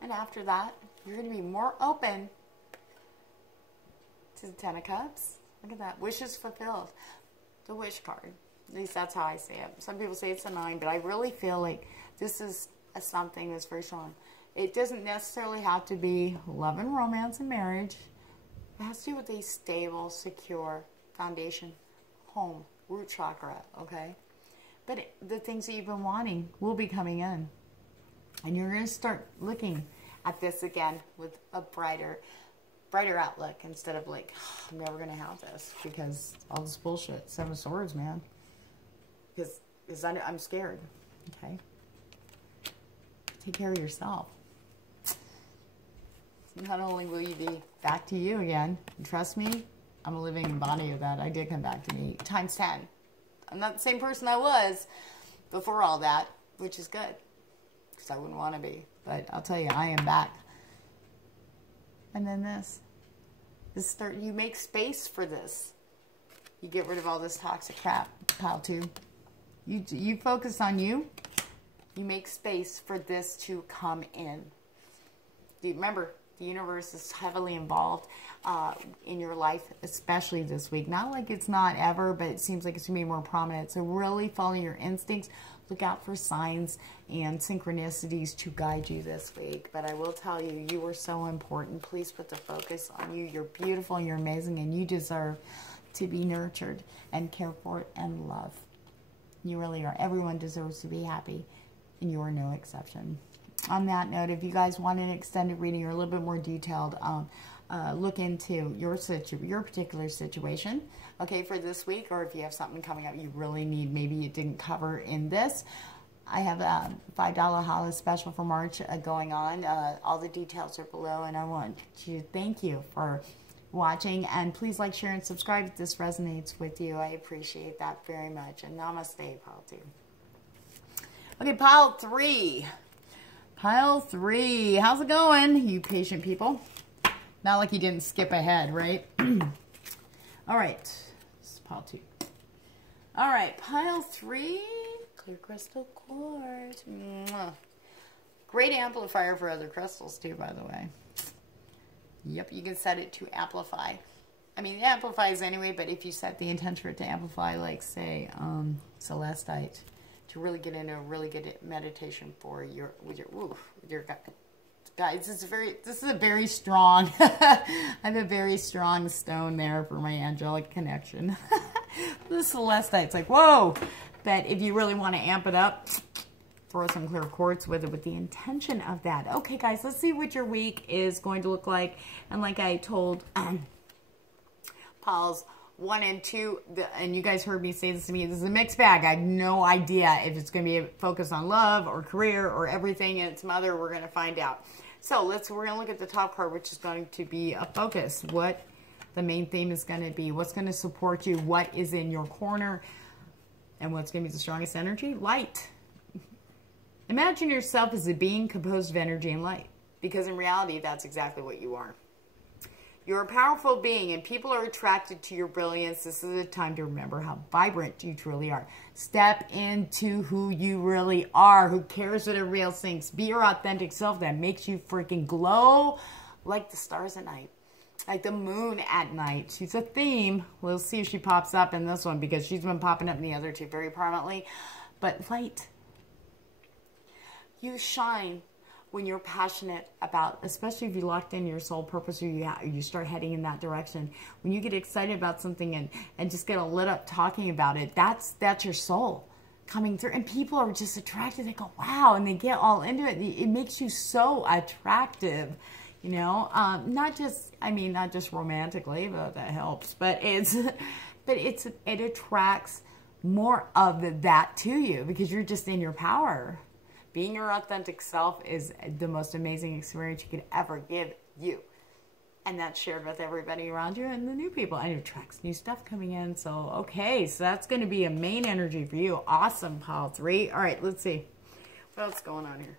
And after that, you're going to be more open to the Ten of Cups. Look at that. Wishes fulfilled. The wish card. At least that's how I say it. Some people say it's a 9, but I really feel like this is something that's very strong. It doesn't necessarily have to be love and romance and marriage. It has to do with a stable, secure foundation, home, root chakra, okay? But the things that you've been wanting will be coming in. And you're going to start looking at this again with a brighter outlook instead of like, oh, I'm never going to have this because all this bullshit. Seven of Swords, man. Because I'm scared, okay? Take care of yourself. Not only will you be back to you again, and trust me, I'm a living embodiment of that. I did come back to me times 10. I'm not the same person I was before all that, which is good, because I wouldn't want to be. But I'll tell you, I am back. And then this you make space for this. You get rid of all this toxic crap, pile 2. You focus on you. You make space for this to come in. Remember, the universe is heavily involved in your life, especially this week. Not like it's not ever, but it seems like it's going to be more prominent. So really follow your instincts. Look out for signs and synchronicities to guide you this week. But I will tell you, you are so important. Please put the focus on you. You're beautiful, you're amazing, and you deserve to be nurtured and cared for and loved. You really are. Everyone deserves to be happy, and you are no exception. On that note, if you guys want an extended reading or a little bit more detailed, look into your particular situation, okay, for this week, or if you have something coming up you really need, maybe you didn't cover in this. I have a $5 holiday special for March going on. All the details are below, and I want to thank you for watching, and please like, share, and subscribe if this resonates with you. I appreciate that very much. And namaste, pile 2. Okay, pile 3. Pile 3. How's it going, you patient people? Not like you didn't skip ahead, right? All right. This is pile 2. All right, pile 3. Clear crystal quartz. Mwah. Great amplifier for other crystals too, by the way. Yep, you can set it to amplify. I mean, it amplifies anyway, but if you set the intention for it to amplify, like say celestite, to really get into a really good meditation for your guys. This is a very strong. I have a very strong stone there for my angelic connection. The celestite's like, whoa. But if you really want to amp it up, throw some clear quartz with it with the intention of that. Okay, guys, let's see what your week is going to look like. And like I told piles 1 and 2, and you guys heard me say this to me, this is a mixed bag. I have no idea if it's going to be a focus on love or career or everything and its mother. We're going to find out. So we're going to look at the top card, which is going to be a focus. What the main theme is going to be. What's going to support you. What is in your corner. And what's going to be the strongest energy? Light. Imagine yourself as a being composed of energy and light. Because in reality, that's exactly what you are. You're a powerful being, and people are attracted to your brilliance. This is a time to remember how vibrant you truly are. Step into who you really are. Who cares what everybody else thinks? Be your authentic self that makes you freaking glow like the stars at night. Like the moon at night. She's a theme. We'll see if she pops up in this one, because she's been popping up in the other two very prominently. But light. You shine when you're passionate about, especially if you locked in your soul purpose, or you start heading in that direction. When you get excited about something and just get lit up talking about it, that's your soul coming through. And people are just attracted. They go, wow, and they get all into it. It makes you so attractive. You know, not just romantically, but that helps. But it attracts more of that to you, because you're just in your power. Being your authentic self is the most amazing experience you could ever give you. And that's shared with everybody around you and the new people. And it attracts new stuff coming in. So, okay, so that's going to be a main energy for you. Awesome, pile 3. All right, let's see. What else is going on here?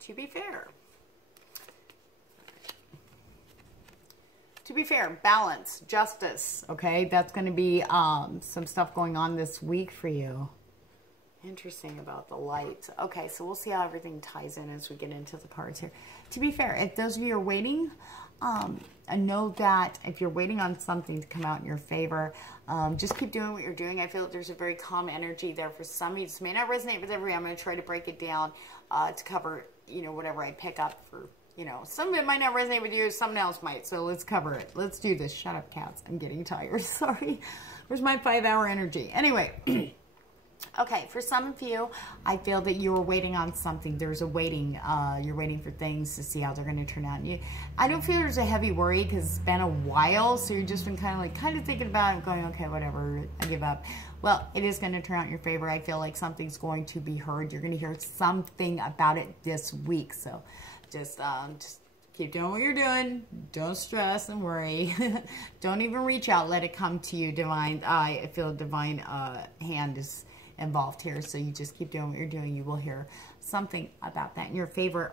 To be fair. To be fair, balance, justice, okay? That's going to be some stuff going on this week for you. Interesting about the light. Okay, so we'll see how everything ties in as we get into the cards here. To be fair, if those of you are waiting, I know that if you're waiting on something to come out in your favor, just keep doing what you're doing. I feel that there's a very calm energy there for some of you. This may not resonate with everyone. I'm going to try to break it down to cover, you know, whatever I pick up for, you know, some of it might not resonate with you, something else might. So let's cover it. Let's do this. Shut up, Catz. I'm getting tired. Sorry. Where's my 5-hour energy? Anyway. Okay, for some of you, I feel that you were waiting on something. There's a waiting. You're waiting for things to see how they're going to turn out. And I don't feel there's a heavy worry because it's been a while. So you've just been kind of thinking about it, going, okay, whatever, I give up. Well, it is going to turn out in your favor. I feel like something's going to be heard. You're going to hear something about it this week. So just keep doing what you're doing. Don't stress and worry. Don't even reach out. Let it come to you. Divine. I feel a divine hand is involved here, so you just keep doing what you're doing. You will hear something about that in your favor.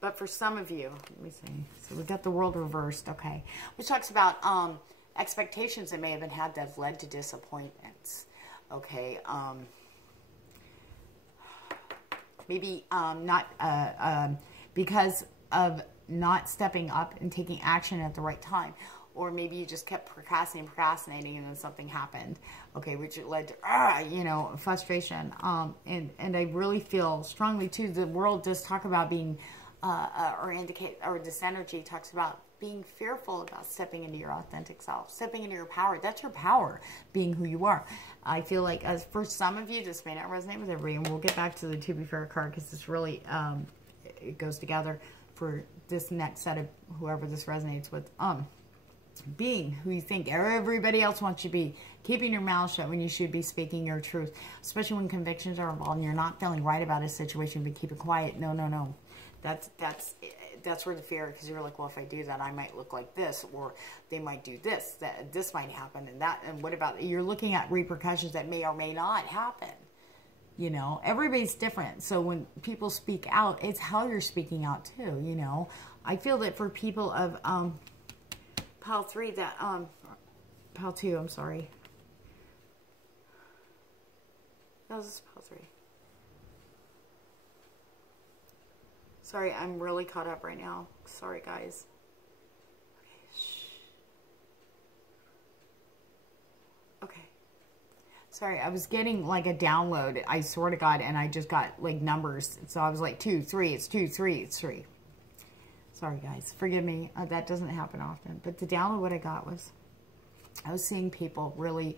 But for some of you, let me see. So we got the world reversed, okay, which talks about expectations that may have been had that have led to disappointments. Okay, maybe not because of not stepping up and taking action at the right time. Or maybe you just kept procrastinating, and then something happened, okay, which led to, you know, frustration. And I really feel strongly, too, the world does talk about being or indicate, or this energy talks about being fearful about stepping into your authentic self, stepping into your power. That's your power, being who you are. I feel like, as for some of you, this may not resonate with everybody, and we'll get back to the To Be Fair card, because this really, it goes together for this next set of whoever this resonates with. Being who you think everybody else wants you to be, keeping your mouth shut when you should be speaking your truth, especially when convictions are involved and you're not feeling right about a situation, but keep it quiet. No, no, no. That's where the fear, because you're like, well, if I do that, I might look like this, or they might do this, that this might happen, and that, and what about, you're looking at repercussions that may or may not happen. You know, everybody's different. So when people speak out, it's how you're speaking out too, you know. I feel that for people of pile 3, that pile 2, I'm sorry. No, this is pile 3. Sorry, I'm really caught up right now. Sorry, guys. Okay, shh. Okay. Sorry, I was getting like a download, I swear to God, and I just got like numbers. So I was like 2, 3, it's 2, 3, it's 3. Sorry, guys. Forgive me. That doesn't happen often. But the download, what I got was, I was seeing people really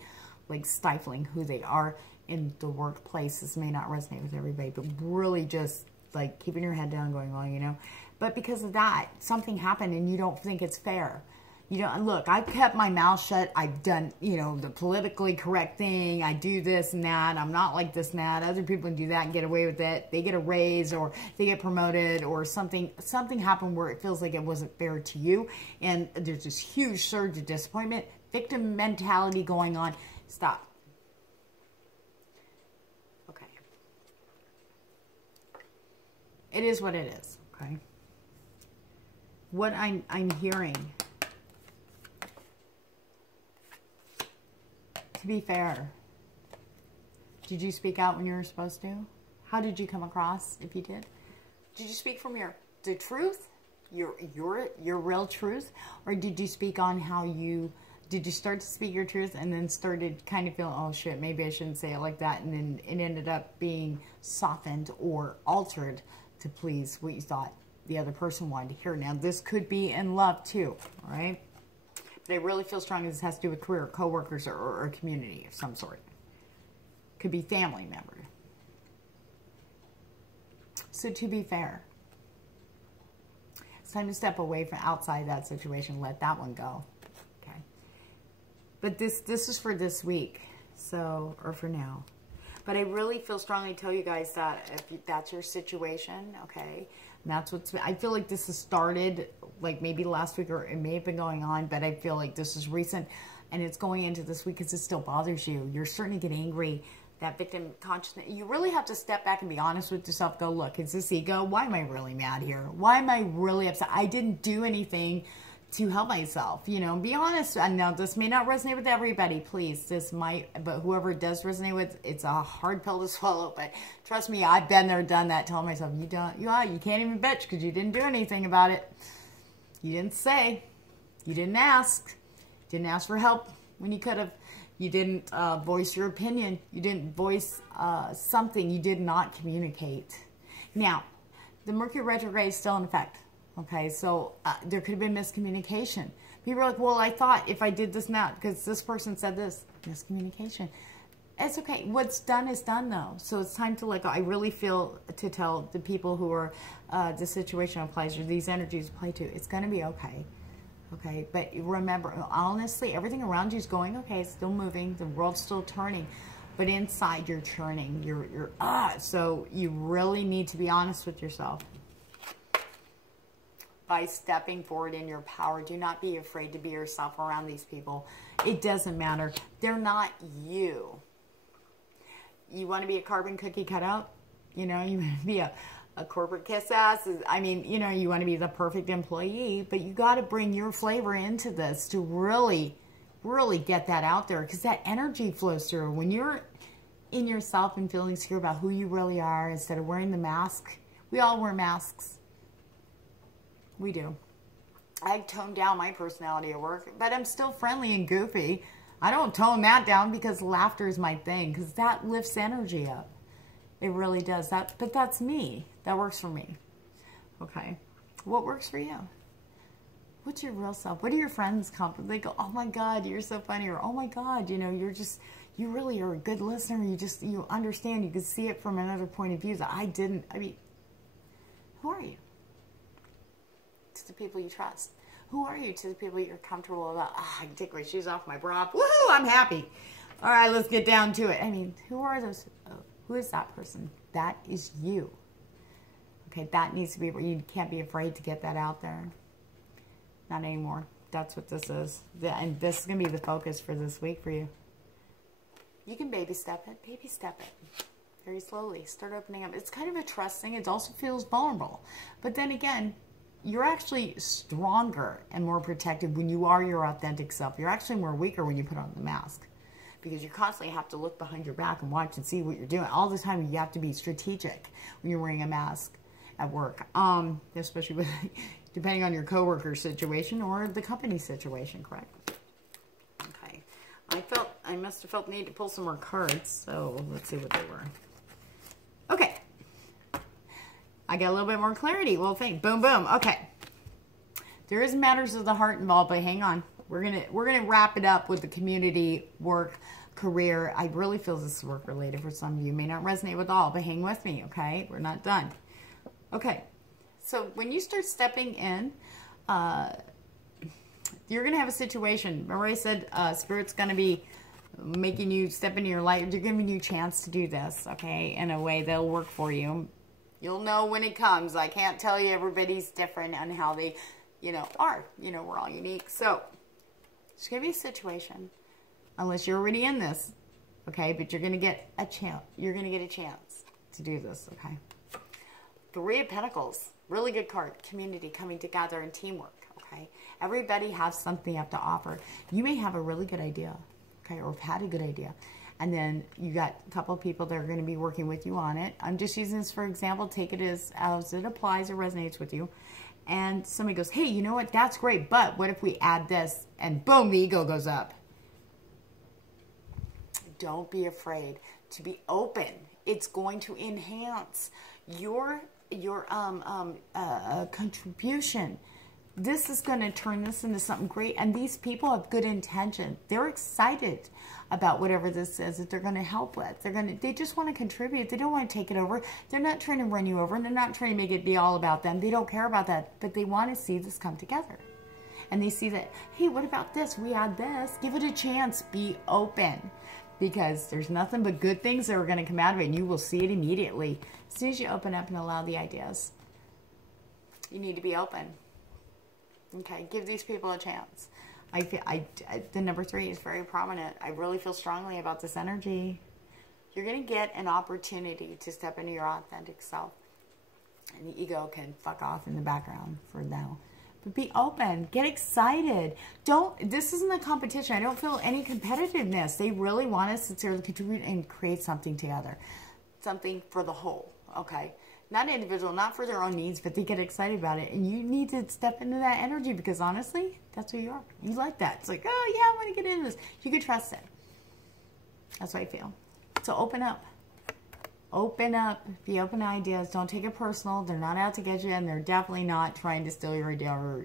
like stifling who they are in the workplace. This may not resonate with everybody, but really just like keeping your head down, going on, you know. But because of that, something happened and you don't think it's fair. You know, and look, I've kept my mouth shut. I've done, you know, the politically correct thing. I do this and that. I'm not like this and that. Other people can do that and get away with it. They get a raise, or they get promoted, or something happened where it feels like it wasn't fair to you. And there's this huge surge of disappointment, victim mentality going on. Stop. Okay. It is what it is, okay? What I'm hearing, to be fair, did you speak out when you were supposed to? How did you come across, if you did? Did you speak from the truth, your real truth? Or did you speak on how did you start to speak your truth and then started kind of feeling, oh shit, maybe I shouldn't say it like that, and then it ended up being softened or altered to please what you thought the other person wanted to hear? Now, this could be in love too, all right? But I really feel strongly this has to do with career, co-workers, or a community of some sort. Could be family member. So to be fair, it's time to step away from outside that situation. Let that one go. Okay. But this is for this week. So, or for now. But I really feel strongly to tell you guys that if that's your situation, okay, and that's what's, I feel like this has started like maybe last week, or it may have been going on, but I feel like this is recent and it's going into this week because it still bothers you. You're starting to get angry. That victim consciousness, you really have to step back and be honest with yourself. Go, look, is this ego? Why am I really mad here? Why am I really upset? I didn't do anything to help myself, you know. Be honest. And now this may not resonate with everybody, please. This might, but whoever it does resonate with, it's a hard pill to swallow. But trust me, I've been there, done that, telling myself, you can't even bitch because you didn't do anything about it. You didn't say, you didn't ask for help when you could have. You didn't voice your opinion. You didn't voice something. You did not communicate. Now, the Mercury retrograde is still in effect. Okay, so there could have been miscommunication. People are like, well, I thought if I did this and that, because this person said this, miscommunication. It's okay. What's done is done, though. So it's time to let go. I really feel to tell the people who are the situation applies, or these energies apply to, it's going to be okay. Okay, but remember, honestly, everything around you is going okay. It's still moving. The world's still turning. But inside, you're churning. So you really need to be honest with yourself. By stepping forward in your power, do not be afraid to be yourself around these people. It doesn't matter. They're not you. You want to be a carbon cookie cutout? You know, you want to be a corporate kiss ass. I mean, you know, you want to be the perfect employee, but you got to bring your flavor into this to really, really get that out there, because that energy flows through. When you're in yourself and feeling secure about who you really are, instead of wearing the mask. We all wear masks. We do. I tone down my personality at work, but I'm still friendly and goofy. I don't tone that down because laughter is my thing, because that lifts energy up. It really does. But that's me. That works for me. okay? What works for you? What's your real self? What do your friends compliment? They go, oh my God, you're so funny. Or, oh my God, you know, you really are a good listener. You understand. You can see it from another point of view that I didn't. I mean, who are you? To the people you trust. Who are you to the people you're comfortable about? Ah, I can take my shoes off, my bra. Woohoo, I'm happy. All right, let's get down to it. I mean, who are those? Who is that person? That is you. Okay, that needs to be, you can't be afraid to get that out there. Not anymore. That's what this is. And this is going to be the focus for this week for you. You can baby step it. Baby step it. Very slowly. Start opening up. It's kind of a trust thing. It also feels vulnerable. But then again, you're actually stronger and more protected when you are your authentic self. You're actually more weaker when you put on the mask. Because you constantly have to look behind your back and watch and see what you're doing. All the time you have to be strategic when you're wearing a mask at work. Especially with... depending on your coworker situation or the company situation, correct? Okay. I must have felt the need to pull some more cards, so let's see what they were. Okay. I got a little bit more clarity. Little thing. Boom, boom. Okay. There is matters of the heart involved, but hang on. We're gonna wrap it up with the community, work, career. I really feel this is work related for some of you. It may not resonate with all, but hang with me, okay? We're not done. Okay. So when you start stepping in, you're going to have a situation. Remember I said Spirit's going to be making you step into your light. They're giving you a chance to do this, okay, in a way that'll work for you. You'll know when it comes. I can't tell you, everybody's different on how they, are. We're all unique. So it's going to be a situation, unless you're already in this, okay, but you're going to get a chance. You're going to get a chance to do this, okay. Three of Pentacles. Really good card. Community, coming together, and teamwork, okay? Everybody has something up to offer. You may have a really good idea, okay, or have had a good idea. And then you got a couple of people that are going to be working with you on it. I'm just using this for example. Take it as it applies or resonates with you. And somebody goes, hey, you know what? That's great, but what if we add this? And boom, the ego goes up. Don't be afraid to be open. It's going to enhance your contribution. This is going to turn this into something great. And these people have good intention. They're excited about whatever this is that they're going to help with. They just want to contribute. They don't want to take it over. They're not trying to run you over, and they're not trying to make it be all about them. They don't care about that, but they want to see this come together. And they see that, hey, what about this? We add this. Give it a chance. Be open. Because there's nothing but good things that are going to come out of it, and you will see it immediately as soon as you open up and allow the ideas. You need to be open. Okay, give these people a chance. The number 3 is very prominent. I really feel strongly about this energy. You're going to get an opportunity to step into your authentic self, and the ego can fuck off in the background for now. But be open. Get excited. This isn't a competition. I don't feel any competitiveness. They really want us to sincerely contribute and create something together. Something for the whole, okay? Not individual, not for their own needs, but they get excited about it. And you need to step into that energy because honestly, that's who you are. You like that. It's like, oh yeah, I want to get into this. You can trust it. That's what I feel. So open up. Open up, be open to ideas. Don't take it personal. They're not out to get you, and they're definitely not trying to steal your idea or,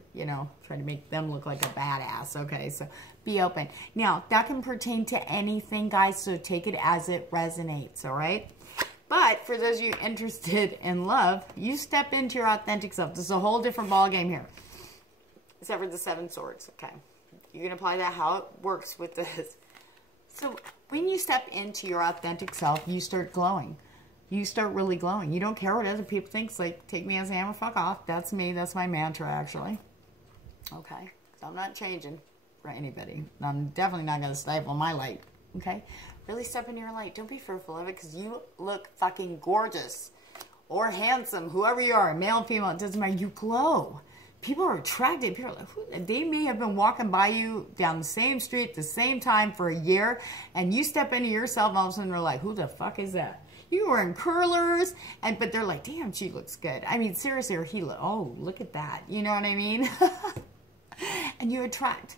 trying to make them look like a badass. Okay, so be open. Now, that can pertain to anything, guys, so take it as it resonates, all right? But for those of you interested in love, you step into your authentic self. This is a whole different ballgame here, except for the 7 swords, okay? You can apply that how it works with this. So when you step into your authentic self, you start glowing. You start really glowing. You don't care what other people think. It's like, take me as I am or fuck off. That's me. That's my mantra, actually. Okay? So I'm not changing for anybody. I'm definitely not going to stifle my light. Okay? Really step into your light. Don't be fearful of it because you look fucking gorgeous or handsome. Whoever you are, male, female, it doesn't matter. You glow. People are attracted. People are like, who? They may have been walking by you down the same street at the same time for a year, and you step into yourself, and all of a sudden they're like, who the fuck is that? You were in curlers, but they're like, damn, she looks good. I mean, seriously, or he look at that. You know what I mean? And you attract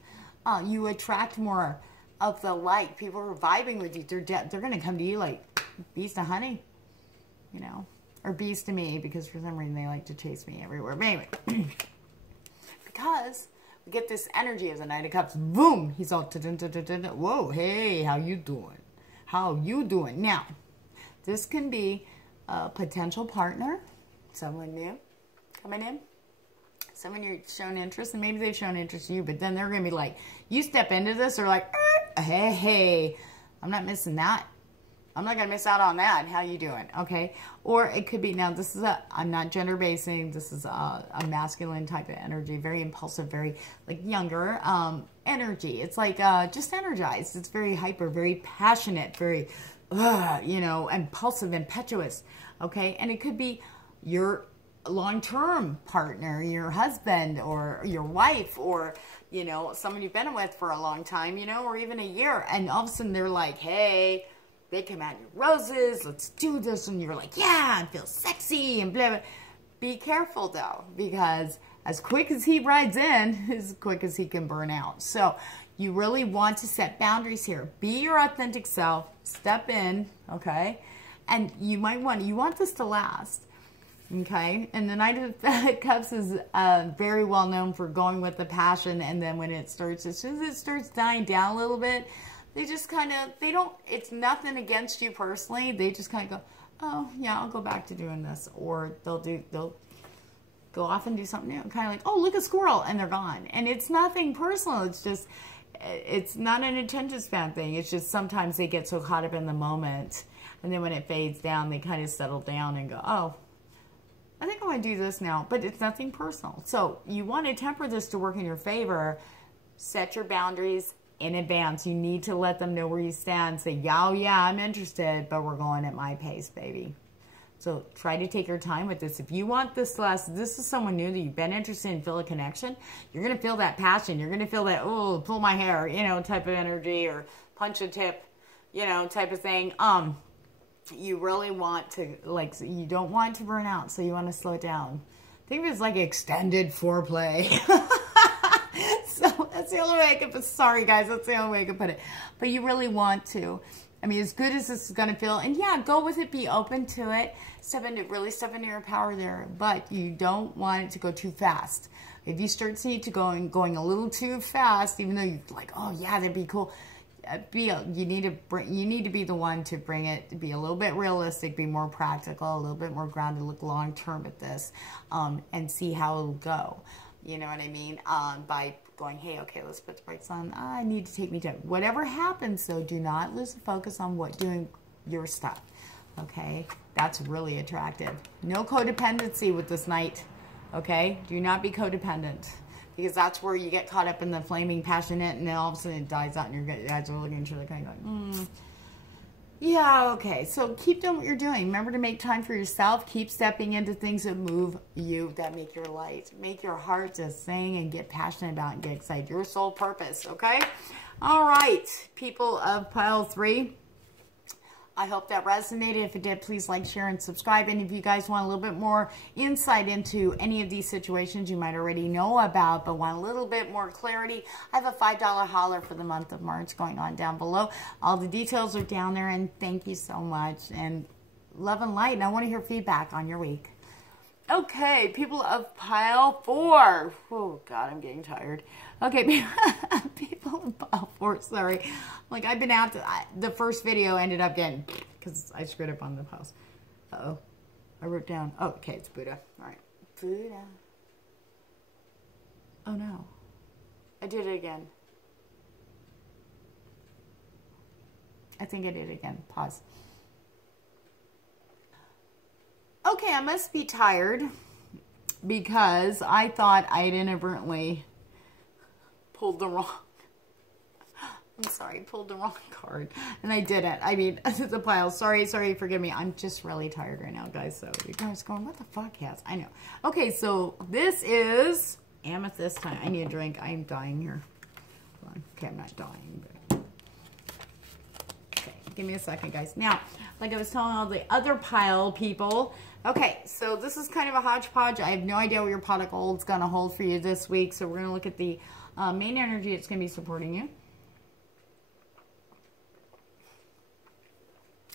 more of the light. People are vibing with you. They're going to come to you like bees to honey. Or bees to me, because for some reason they like to chase me everywhere. But anyway, because we get this energy of the Knight of Cups. Boom! He's all, whoa, hey, how you doing? How you doing? Now, this can be a potential partner, someone new coming in, someone you're shown interest, and maybe they've shown interest in you, but then they're going to be like, you step into this, they're like, hey, I'm not missing that. I'm not going to miss out on that. How you doing? Okay. Or it could be, now this is I'm not gender basing. This is a masculine type of energy, very impulsive, very like younger energy. It's like just energized. It's very hyper, very passionate, very, you know, impulsive, impetuous. Okay. And it could be your long-term partner, your husband or your wife, or, you know, someone you've been with for a long time, you know, or even a year. And all of a sudden they're like, hey, they come out in roses, let's do this. And you're like, yeah, and feel sexy and blah, blah. Be careful though, because as quick as he rides in, as quick as he can burn out. So you really want to set boundaries here. Be your authentic self, step in, okay? And you want this to last. Okay, and the Knight of Cups is very well known for going with the passion, and then when it starts, as soon as it starts dying down a little bit, they just kind of, it's nothing against you personally, they just kind of go, oh yeah, I'll go back to doing this, or they'll go off and do something new, kind of like, oh look, a squirrel, and they're gone. And it's nothing personal, it's just, it's not an attention span thing, it's just sometimes they get so caught up in the moment, and then when it fades down, they kind of settle down and go, oh, I think I want to do this now, but it's nothing personal. So you want to temper this to work in your favor. Set your boundaries in advance. You need to let them know where you stand. Say, yeah, I'm interested, but we're going at my pace, baby. So try to take your time with this. If you want this to last, this is someone new that you've been interested in, feel a connection, you're going to feel that passion. You're going to feel that, oh, pull my hair, you know, type of energy, or punch a tip, you know, type of thing. You really want to, like, you don't want to burn out, so you want to slow it down. Think of it as like extended foreplay. So that's the only way I can put, sorry guys, that's the only way I can put it. But you really want to. I mean, as good as this is going to feel, and yeah, go with it, be open to it, really step into your power there, but you don't want it to go too fast. If you start seeing it going a little too fast, even though you're like, oh yeah, that'd be cool, you need to be the one to bring it to be a little bit realistic, be more practical, a little bit more grounded, look long term at this, and see how it'll go. You know what I mean? By going, hey, okay, let's put the brakes on. I need to take me time. Whatever happens, though, do not lose the focus on doing your stuff. Okay, that's really attractive. No codependency with this Knight. Okay, do not be codependent. Because that's where you get caught up in the flaming passionate, and then all of a sudden it dies out, and your guys are looking at each other kind of going, yeah, okay. So keep doing what you're doing. Remember to make time for yourself. Keep stepping into things that move you, that make your light, make your heart just sing and get passionate about and get excited. Your soul purpose, okay? All right, people of pile 3. I hope that resonated. If it did, please like, share, and subscribe. And if you guys want a little bit more insight into any of these situations you might already know about, but want a little bit more clarity, I have a $5 holler for the month of March going on down below. All the details are down there, and thank you so much. And love and light, and I want to hear feedback on your week. Okay, people of pile 4. Oh, God, I'm getting tired. Okay, people of pile 4, sorry. Like, I've been out, the first video ended up getting, because I screwed up on the piles. Uh-oh. I wrote down, oh, okay, it's Buddha. All right. Buddha. Oh, no. I did it again. I think I did it again. Pause. Okay, I must be tired because I thought I had inadvertently pulled the wrong, pulled the wrong card, and I didn't. I mean, the pile. Sorry, forgive me. I'm just really tired right now, guys. So you guys going, what the fuck, Catz? I know. Okay, so this is amethyst time. I need a drink. I am dying here. Hold on. Okay, I'm not dying, but okay, give me a second, guys. Now, like I was telling all the other pile people, okay, so this is kind of a hodgepodge. I have no idea what your pot of gold is going to hold for you this week, so we're going to look at the main energy that's going to be supporting you.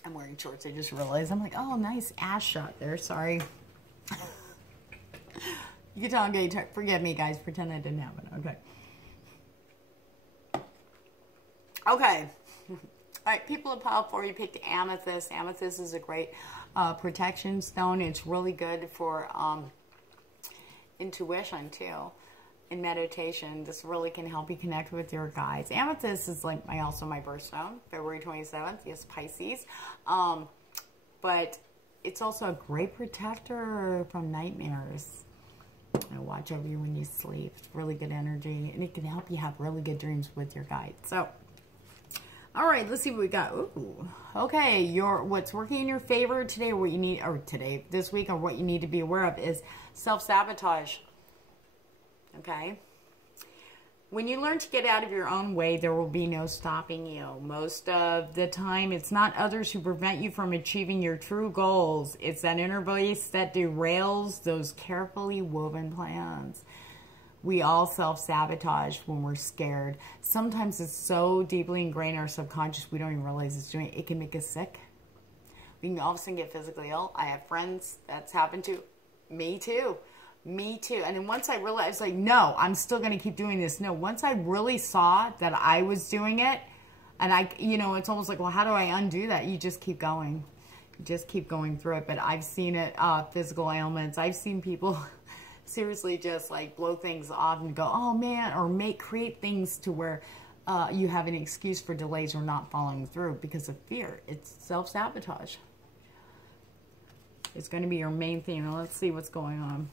I'm wearing shorts. I just realized. I'm like, oh, nice ass shot there. Sorry. You can tell I'm getting tired. Forgive me, guys. Pretend I didn't happen. Okay. Okay. All right, people of Pile 4, you picked amethyst. Amethyst is a great protection stone. It's really good for intuition, too. In meditation, this really can help you connect with your guides. Amethyst is like also my birthstone, February 27th. Yes, Pisces. But it's also a great protector from nightmares. It'll watch over you when you sleep. It's really good energy, and it can help you have really good dreams with your guides. So, all right, let's see what we got. Ooh, okay. What's working in your favor today, or what you need, or this week, or what you need to be aware of is self-sabotage. Okay. When you learn to get out of your own way, there will be no stopping you. Most of the time, it's not others who prevent you from achieving your true goals. It's that inner voice that derails those carefully woven plans. We all self-sabotage when we're scared. Sometimes it's so deeply ingrained in our subconscious, we don't even realize it's doing it. It can make us sick. We can all of a sudden get physically ill. I have friends that's happened to. Me too. Me too. And then once I realized, like, no, I'm still going to keep doing this. No, once I really saw that I was doing it, and it's almost like, well, how do I undo that? You just keep going. You just keep going through it. But I've seen it, physical ailments. I've seen people seriously just like blow things off and go, oh man, or create things to where you have an excuse for delays or not following through because of fear. It's self-sabotage. It's going to be your main theme. Now let's see what's going on.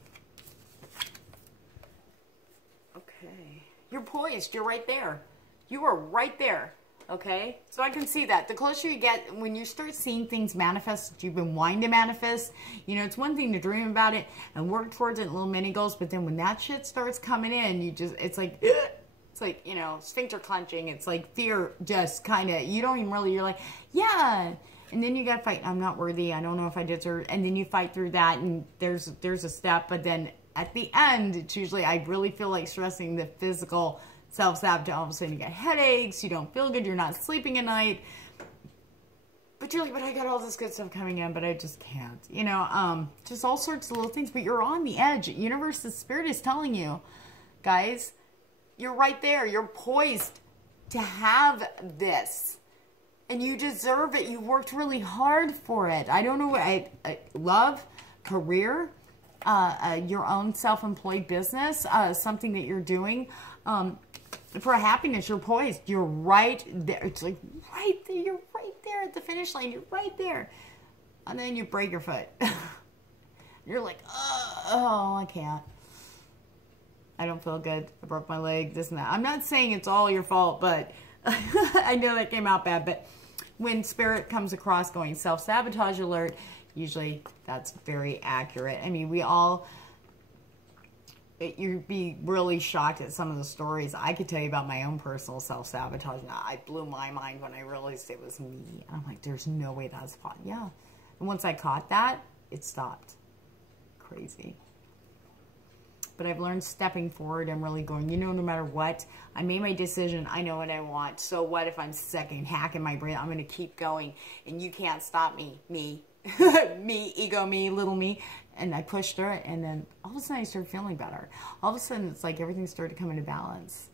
Okay. You're poised. You're right there. You are right there. Okay? So I can see that. The closer you get, when you start seeing things manifest that you've been wanting to manifest, it's one thing to dream about it and work towards it in little mini goals, but then when that shit starts coming in, it's like, sphincter clenching. It's like fear just kind of, you don't even really, you're like, yeah. And then you got to fight. I'm not worthy. I don't know if I deserve. And then you fight through that, and there's a step. But then at the end, it's usually, I really feel like stressing the physical self-sabotage. All of a sudden you get headaches. You don't feel good. You're not sleeping at night. But you're like, but I got all this good stuff coming in, but I just can't. Just all sorts of little things. But you're on the edge. Universe, the spirit is telling you, guys, you're right there. You're poised to have this. And you deserve it. You worked really hard for it. I don't know what I love, career, your own self-employed business, something that you're doing. For happiness, you're poised. You're right there. It's like right there. You're right there at the finish line. You're right there. And then you break your foot. You're like, oh, I can't. I don't feel good. I broke my leg, this and that. I'm not saying it's all your fault, but I know that came out bad. But when spirit comes across going self-sabotage alert, usually that's very accurate. I mean, you'd be really shocked at some of the stories. I could tell you about my own personal self-sabotage. Now, it blew my mind when I realized it was me. I'm like, there's no way that's possible. Yeah. And once I caught that, it stopped. Crazy. But I've learned stepping forward and really going, no matter what, I made my decision. I know what I want. So what if I'm sick and hacking my brain? I'm going to keep going. And you can't stop me. Me. Me, ego me, little me. And I pushed through it. And then all of a sudden I started feeling better. All of a sudden it's like everything started to come into balance.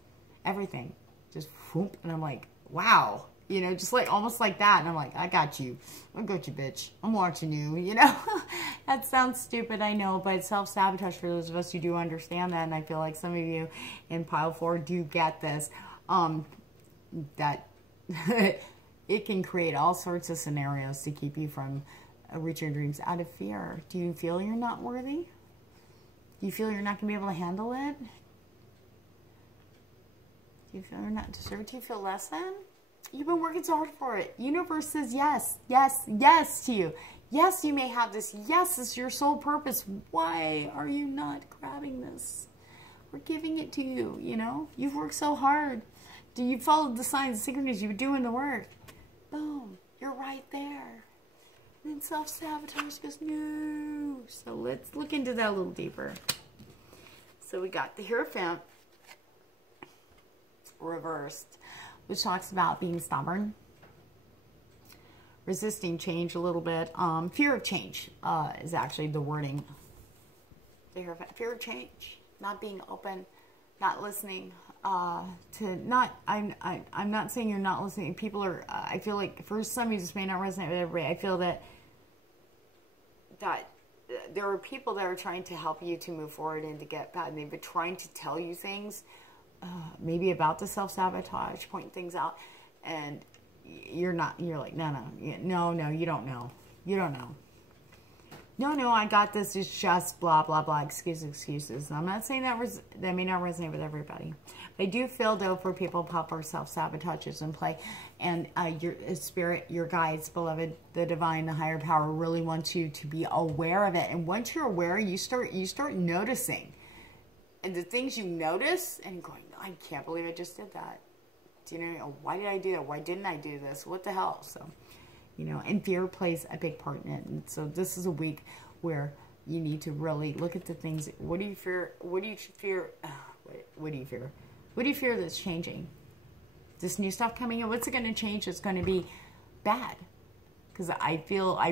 Everything. Just whoop. And I'm like, wow. Just like almost like that. And I'm like, I got you. I got you, bitch. I'm watching you, That sounds stupid, I know, but self-sabotage for those of us who do understand that, and I feel like some of you in Pile 4 do get this, that it can create all sorts of scenarios to keep you from reaching your dreams out of fear. Do you feel you're not worthy? Do you feel you're not going to be able to handle it? Do you feel you're not deserved? Do you feel less than? You've been working so hard for it. Universe says yes, yes, yes to you. Yes, you may have this. Yes, this is your sole purpose. Why are you not grabbing this? We're giving it to you, You've worked so hard. You followed the signs and synchronicities. You were doing the work. Boom. You're right there. And then self-sabotage goes, no. So let's look into that a little deeper. So we got the Hierophant reversed, which talks about being stubborn, resisting change a little bit. Fear of change is actually the wording. Fear of change, not being open, not listening. I'm not saying you're not listening. People are. I feel like for some of you this may not resonate with everybody. I feel that there are people that are trying to help you to move forward and to get bad. And they've been trying to tell you things, maybe about the self-sabotage, pointing things out, and you're like, no, you don't know. You don't know. No, I got this. It's just blah, blah, blah. Excuses. And I'm not saying that may not resonate with everybody. I do feel, though, for people who pop our self-sabotages in play, and your spirit, your guides, beloved, the divine, the higher power really wants you to be aware of it. And once you're aware, you start noticing. And the things you notice and going, I can't believe I just did that. Do you know, why did I do that? Why didn't I do this? What the hell? So, you know, and fear plays a big part in it. And so this is a week where you need to really look at the things. What do you fear? What do you fear? What do you fear? What do you fear that's changing? This new stuff coming in, what's it going to change that's going to be bad? Because I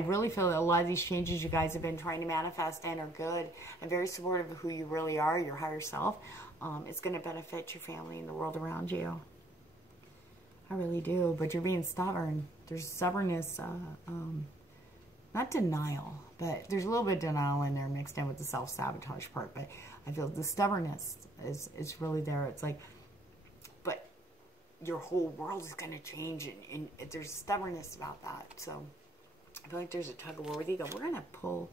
really feel that a lot of these changes you guys have been trying to manifest and are good and very supportive of who you really are, your higher self. It's going to benefit your family and the world around you. I really do, but you're being stubborn. There's stubbornness, not denial, but there's a little bit of denial in there mixed in with the self-sabotage part, but I feel the stubbornness is really there. It's like, but your whole world is going to change, and there's stubbornness about that. So I feel like there's a tug of war with ego. We're going to pull,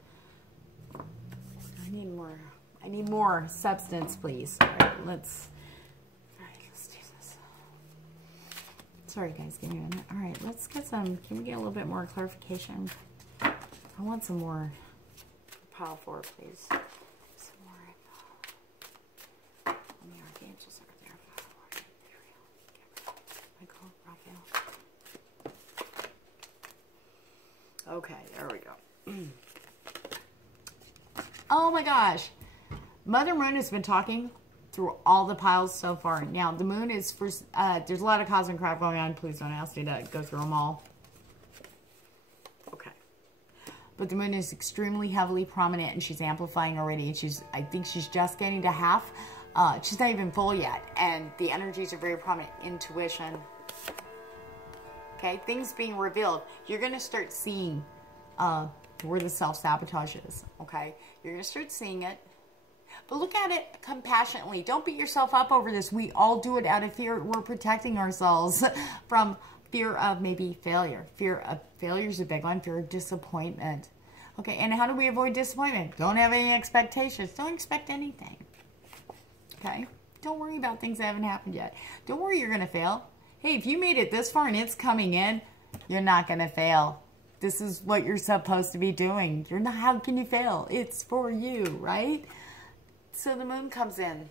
I need more substance, please. All right, let's do this. Sorry, guys, give me a minute. All right, let's get some, can we get a little bit more clarification? I want some more pile four, please. Some more info. And the archangels are there. Michael, Raphael. Okay, there we go. Oh my gosh. Mother Moon has been talking through all the piles so far. Now, the moon is for, there's a lot of cosmic crap going on. Please don't ask me to go through them all. Okay. But the moon is extremely heavily prominent, and she's amplifying already. And I think she's just getting to half. She's not even full yet. And the energies are very prominent. Intuition. Okay, things being revealed. You're going to start seeing where the self-sabotage is. Okay, you're going to start seeing it. But look at it compassionately. Don't beat yourself up over this. We all do it out of fear. We're protecting ourselves from fear of maybe failure. Fear of failure is a big one. Fear of disappointment. Okay, and how do we avoid disappointment? Don't have any expectations. Don't expect anything. Okay? Don't worry about things that haven't happened yet. Don't worry you're going to fail. Hey, if you made it this far and it's coming in, you're not going to fail. This is what you're supposed to be doing. You're not. How can you fail? It's for you, right? So the moon comes in,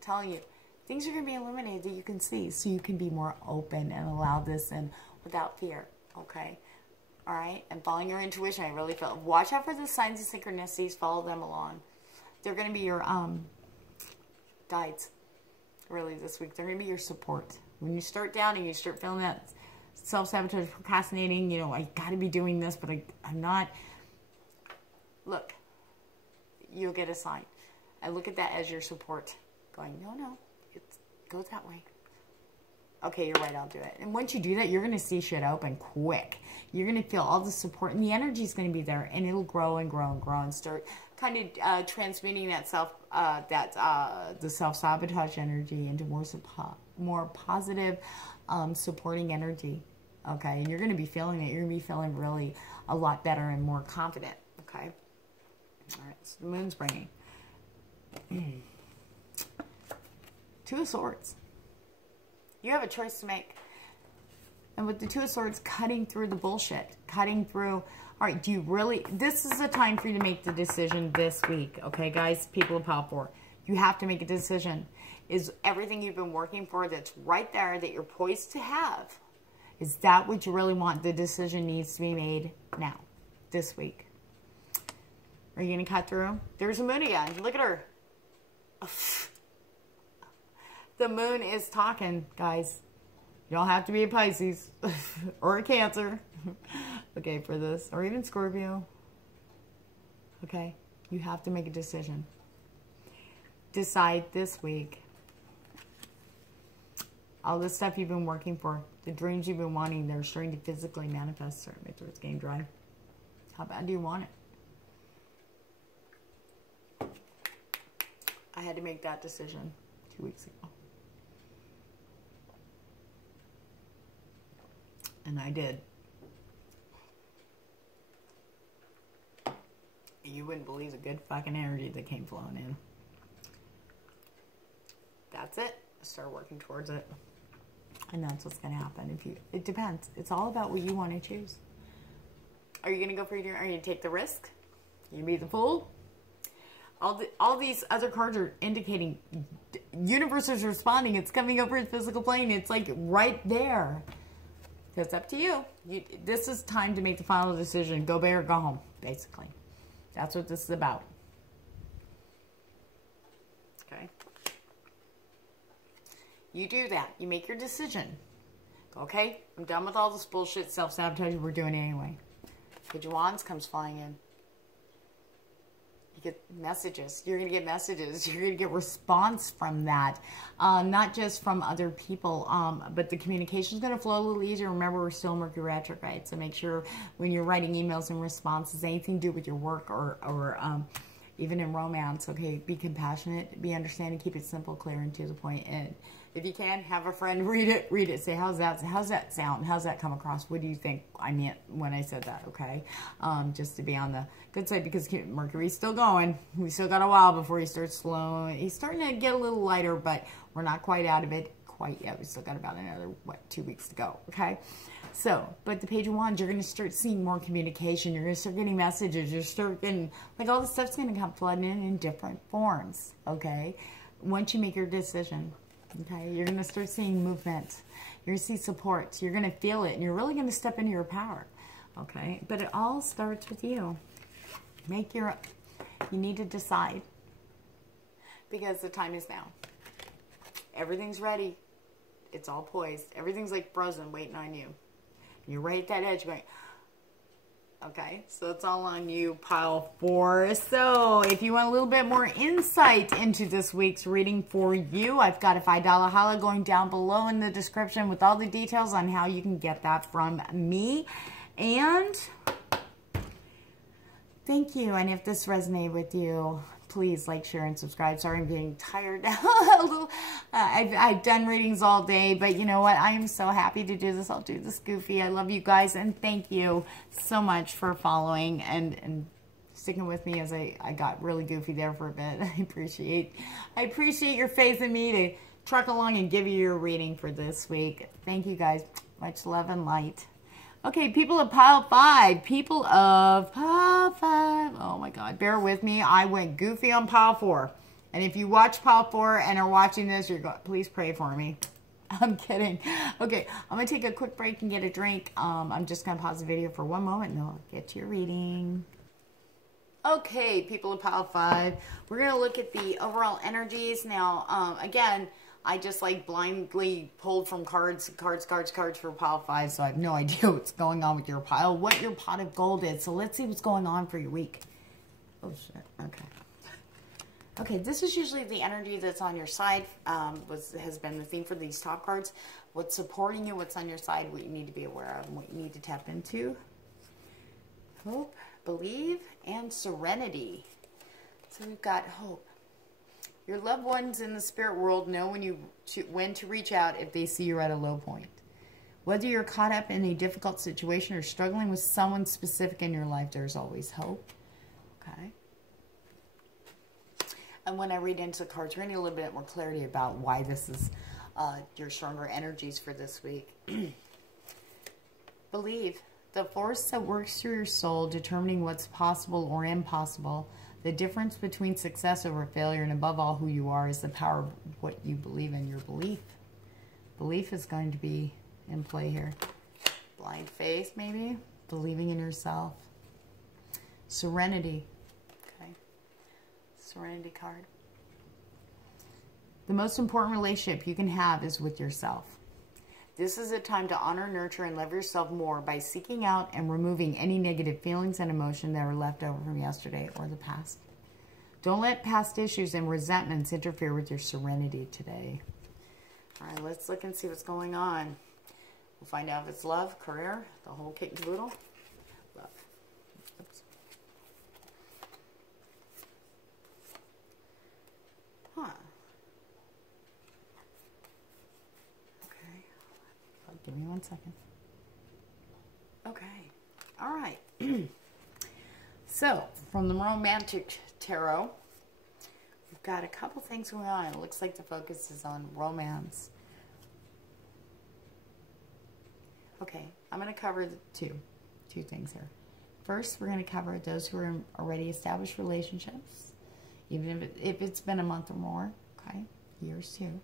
telling you things are going to be illuminated that you can see, so you can be more open and allow this in without fear. Okay, all right. And following your intuition, I really feel. Watch out for the signs of synchronicities. Follow them along. They're going to be your guides. Really, this week they're going to be your support. When you start down and you start feeling that self-sabotage, procrastinating, you know, I got to be doing this, but I'm not. Look, you'll get a sign. I look at that as your support. Going, no, it goes that way. Okay, you're right, I'll do it. And once you do that, you're going to see shit open quick. You're going to feel all the support, and the energy is going to be there, and it'll grow and grow and grow and start kind of transmitting that the self-sabotage energy into more positive, supporting energy. Okay, and you're going to be feeling it. You're going to be feeling really a lot better and more confident. Okay, all right. So the moon's bringing. Two of Swords. You have a choice to make. And with the Two of Swords, cutting through the bullshit. Cutting through. All right, do you really... This is a time for you to make the decision this week. Okay, guys? People of Power 4. You have to make a decision. Is everything you've been working for that's right there that you're poised to have, is that what you really want? The decision needs to be made now. This week. Are you going to cut through? There's a moon again. Look at her. The moon is talking, guys. You don't have to be a Pisces or a Cancer. Okay, for this. Or even Scorpio. Okay? You have to make a decision. Decide this week. All the stuff you've been working for, the dreams you've been wanting, they're starting to physically manifest. Sorry, my throat's getting dry. How bad do you want it? I had to make that decision 2 weeks ago. And I did. You wouldn't believe the good fucking energy that came flowing in. That's it. Start working towards it. And that's what's going to happen. It depends. It's all about what you want to choose. Are you going to go for your dream? Are you going to take the risk? You be the fool? All these other cards are indicating universe is responding. It's coming over the physical plane. It's like right there. It's up to you. This is time to make the final decision. Go big or go home, basically. That's what this is about. Okay? You do that. You make your decision. Okay? I'm done with all this bullshit self-sabotage we're doing anyway. Page of Wands comes flying in. You get messages. You're going to get messages. You're going to get response from that. Not just from other people, but the communication is going to flow a little easier. Remember, we're still Mercury retrograde, so make sure when you're writing emails and responses, anything to do with your work or even in romance, okay, be compassionate, be understanding, keep it simple, clear, and to the point. And if you can, have a friend read it, say, how's that sound? How's that come across? What do you think I meant when I said that, okay? Just to be on the good side, because Mercury's still going. We still got a while before he starts slowing. He's starting to get a little lighter, but we're not quite out of it quite yet. We still got about another, 2 weeks to go, okay? So, but the Page of Wands, you're going to start seeing more communication. You're going to start getting messages. You're start getting, like, all this stuff's going to come flooding in different forms, okay? Once you make your decision, okay, you're going to start seeing movement. You're going to see support. You're going to feel it, and you're really going to step into your power, okay? But it all starts with you. You need to decide, because the time is now. Everything's ready. It's all poised. Everything's like frozen, waiting on you. You're right at that edge going, okay, so it's all on you, pile 4. So if you want a little bit more insight into this week's reading for you, I've got a $5 holla going down below in the description with all the details on how you can get that from me. And thank you. And if this resonated with you, please like, share, and subscribe. Sorry, I'm getting tired now. I've done readings all day, but you know what? I am so happy to do this. I'll do this goofy. I love you guys, and thank you so much for following and sticking with me as I got really goofy there for a bit. I appreciate your faith in me to truck along and give you your reading for this week. Thank you guys. Much love and light. Okay, people of pile 5. People of pile 5. Oh my God, bear with me. I went goofy on pile 4. And if you watch pile 4 and are watching this, please pray for me. I'm kidding. Okay, I'm going to take a quick break and get a drink. I'm just going to pause the video for one moment and I'll get to your reading. Okay, people of pile 5. We're going to look at the overall energies. Now, again, I just like blindly pulled from cards for pile 5, so I have no idea what's going on with your pile, what your pot of gold is. So let's see what's going on for your week. Oh shit, okay. Okay, this is usually the energy that's on your side, has been the theme for these top cards. What's supporting you, what's on your side, what you need to be aware of, and what you need to tap into. Hope, believe, and serenity. So we've got hope. Your loved ones in the spirit world know when to reach out if they see you're at a low point. Whether you're caught up in a difficult situation or struggling with someone specific in your life, there's always hope. Okay. And when I read into the cards, we're going to get a little bit more clarity about why this is your stronger energies for this week. Believe. The force that works through your soul, determining what's possible or impossible. The difference between success over failure, and above all who you are, is the power of what you believe in. Your belief. Belief is going to be in play here. Blind faith, maybe. Believing in yourself. Serenity. Okay. Serenity card. The most important relationship you can have is with yourself. This is a time to honor, nurture, and love yourself more by seeking out and removing any negative feelings and emotion that are left over from yesterday or the past. Don't let past issues and resentments interfere with your serenity today. All right, let's look and see what's going on. We'll find out if it's love, career, the whole kit and caboodle. Love. Oops. Huh. Okay. Give me 1 second. Okay. All right. So, from the Romantic Tarot, we've got a couple things going on. It looks like the focus is on romance. Okay, I'm going to cover two things here. First, we're going to cover those who are in already established relationships, even if it's been a month or more, okay, years too.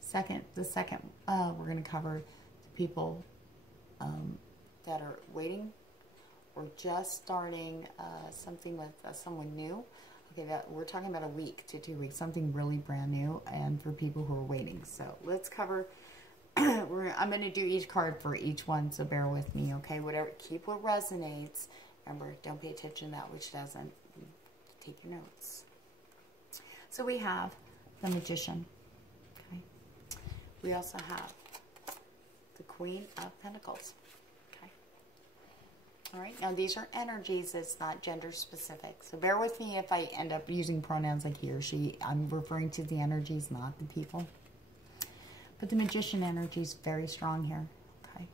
The second, we're going to cover the people that are waiting or just starting something with someone new. Okay, we're talking about a week to 2 weeks, something really brand new, and for people who are waiting. So let's cover. I'm going to do each card for each one, so bear with me, okay? Whatever, keep what resonates. Remember, don't pay attention to that which doesn't. Take your notes. So we have the Magician, okay? We also have the Queen of Pentacles, okay? All right, now these are energies. It's not gender specific. So bear with me if I end up using pronouns like he or she. I'm referring to the energies, not the people. But the Magician energy is very strong here, okay?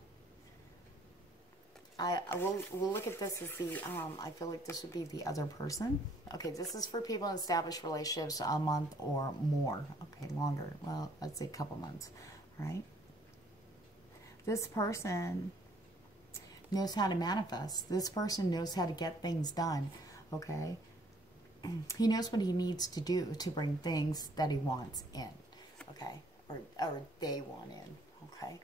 We'll look at this as the, I feel like this would be the other person. Okay, this is for people in established relationships a month or more. Okay, longer. Well, let's say a couple months, right? This person knows how to manifest. This person knows how to get things done, okay? He knows what he needs to do to bring things that he wants in, okay? Or they want in, okay?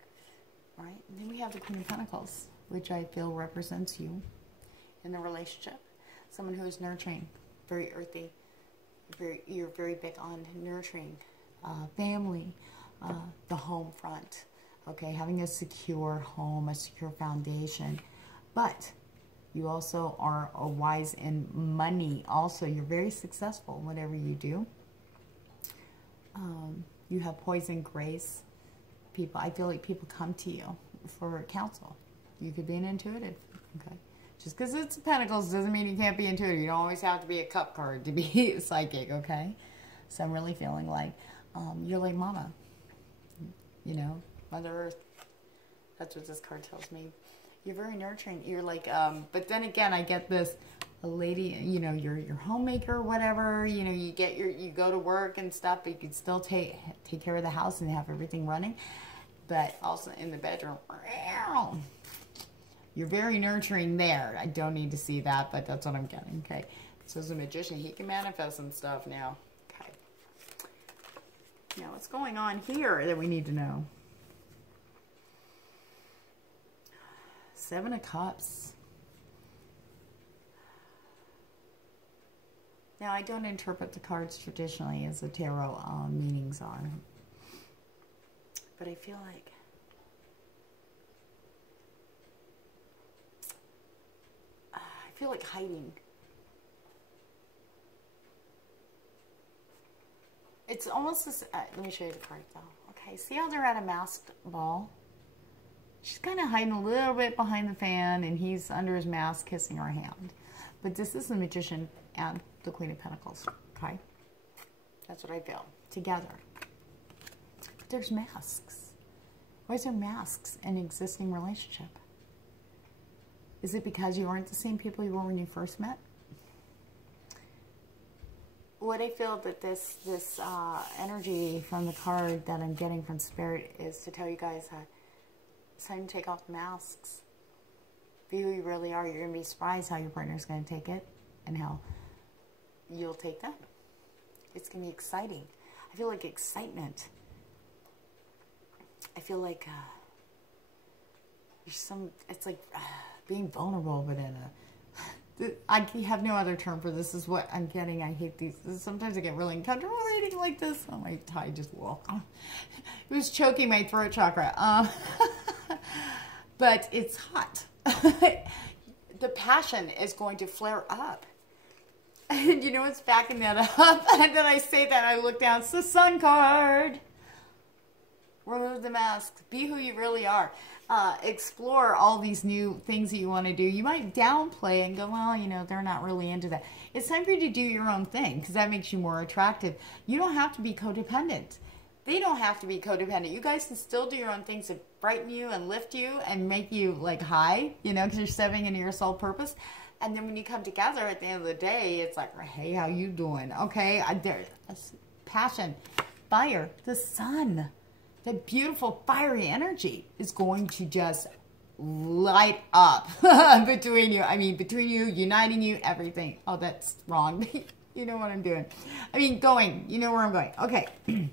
All right, and then we have the Queen of Pentacles, which I feel represents you in the relationship. Someone who is nurturing, very earthy. You're very big on nurturing family, the home front, okay? Having a secure home, a secure foundation. But you also are wise in money. Also, you're very successful in whatever you do. You have poison grace. People, I feel like people come to you for counsel. You could be an intuitive, okay? Just because it's Pentacles doesn't mean you can't be intuitive. You don't always have to be a cup card to be psychic, okay? So I'm really feeling like you're like Mama, you know, Mother Earth. That's what this card tells me. You're very nurturing. You're like, but then again, I get this. A lady, you know, you're homemaker or whatever, you know, you go to work and stuff, but you can still take care of the house and have everything running. But also in the bedroom, you're very nurturing there. I don't need to see that, but that's what I'm getting, okay? So as a magician, he can manifest some stuff now, okay? Now, what's going on here that we need to know? Seven of Cups. Now, I don't interpret the cards traditionally as the tarot meanings are. But I feel like hiding. It's almost this, let me show you the card though. Okay, see how they're at a masked ball? She's kind of hiding a little bit behind the fan, and he's under his mask kissing her hand. But this is the Magician and the Queen of Pentacles, okay? That's what I feel, together. But there's masks. Why is there masks in an existing relationship? Is it because you aren't the same people you were when you first met? What I feel that this energy from the card that I'm getting from Spirit is to tell you guys that it's time to take off the masks. Be who you really are. You're going to be surprised how your partner's going to take it and how you'll take them. It's going to be exciting. I feel like excitement. I feel like there's some, it's like being vulnerable, but in I have no other term for this. Is what I'm getting. I hate these. Sometimes I get really uncomfortable reading like this. Oh, my tie just woke. It was choking my throat chakra. But it's hot. The passion is going to flare up. And you know what's backing that up? And then I say that, I look down. It's the Sun card. Remove the mask. Be who you really are. Explore all these new things that you want to do. You might downplay and go, well, you know, they're not really into that. It's time for you to do your own thing because that makes you more attractive. You don't have to be codependent. They don't have to be codependent. You guys can still do your own things to brighten you and lift you and make you like high, you know, because you're stepping into your soul purpose. And then when you come together at the end of the day, it's like, hey, how you doing? Okay, there's passion, fire, the sun. That beautiful fiery energy is going to just light up between you. I mean, between you, uniting you, everything. Oh, that's wrong. You know what I'm doing. I mean, going. You know where I'm going. Okay.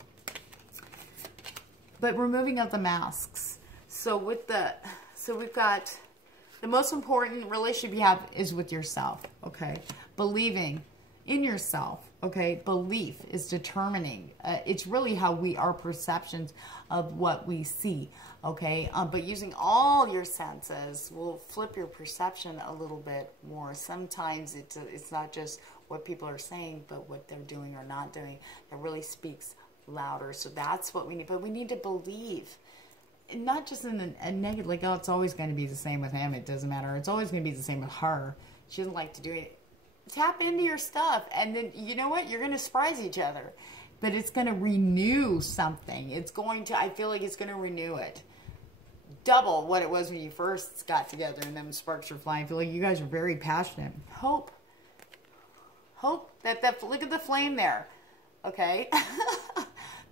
But removing of the masks. So we've got the most important relationship you have is with yourself. Okay. Believing in yourself. Okay, belief is determining. It's really how our perceptions of what we see. Okay, but using all your senses will flip your perception a little bit more. Sometimes it's not just what people are saying, but what they're doing or not doing that really speaks louder. So that's what we need. But we need to believe, and not just in a negative, like, oh, it's always going to be the same with him. It doesn't matter. It's always going to be the same with her. She doesn't like to do it. Tap into your stuff, and then you know what, you're going to surprise each other, but it's going to renew something. It's going to, I feel like it's going to renew it, double what it was when you first got together and them sparks are flying. I feel like you guys are very passionate. Hope that look at the flame there. Okay.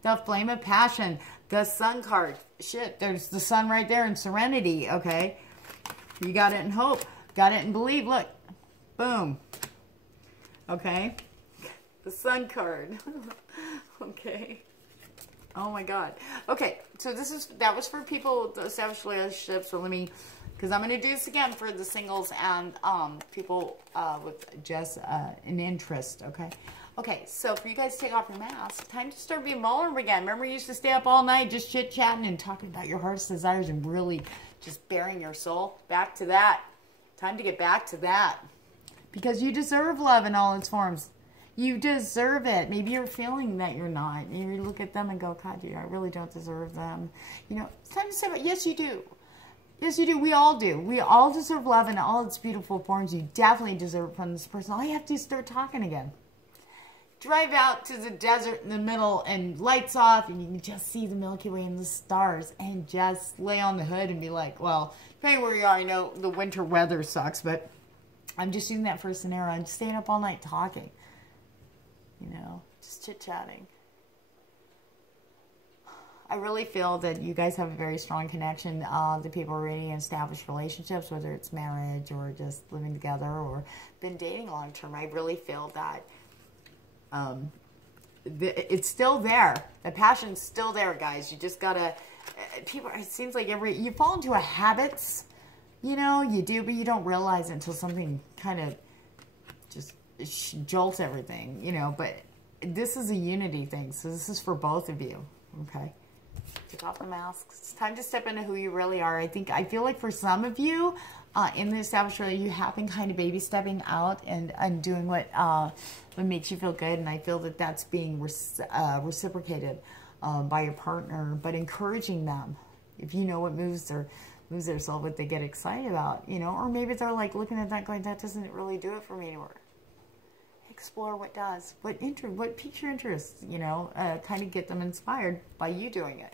The flame of passion, the Sun card. Shit, there's the sun right there in serenity. Okay, you got it in hope, got it in believe. Look, boom. Okay, the Sun card. Okay. Oh my God. Okay, so that was for people to establish relationships. So let me, because I'm going to do this again for the singles and people with just an interest. Okay. Okay, so for you guys to take off your mask, time to start being vulnerable again. Remember, you used to stay up all night just chit-chatting and talking about your heart's desires and really just bearing your soul. Back to that. Time to get back to that. Because you deserve love in all its forms. You deserve it. Maybe you're feeling that you're not. You look at them and go, God, dude, I really don't deserve them. You know, it's time to say, yes, you do. Yes, you do. We all do. We all deserve love in all its beautiful forms. You definitely deserve it from this person. All you have to do is start talking again. Drive out to the desert in the middle and lights off and you can just see the Milky Way and the stars and just lay on the hood and be like, well, depending where you are, I know the winter weather sucks, but I'm just using that for a scenario. I'm staying up all night talking, you know, just chit-chatting. I really feel that you guys have a very strong connection. The people already in established relationships, whether it's marriage or just living together or been dating long term. I really feel that it's still there. The passion's still there, guys. You just gotta. People. It seems like you fall into a habits. You know, you do, but you don't realize it until something kind of just jolts everything. You know, but this is a unity thing, so this is for both of you. Okay. Take off the masks. It's time to step into who you really are. I feel like for some of you in the established relationship, you have been kind of baby stepping out and doing what makes you feel good. And I feel that that's being reciprocated by your partner, but encouraging them. If you know what moves their soul, what they get excited about, you know, or maybe they're like looking at that going, that doesn't really do it for me anymore. Explore what does, what piques your interest, you know, kind of get them inspired by you doing it.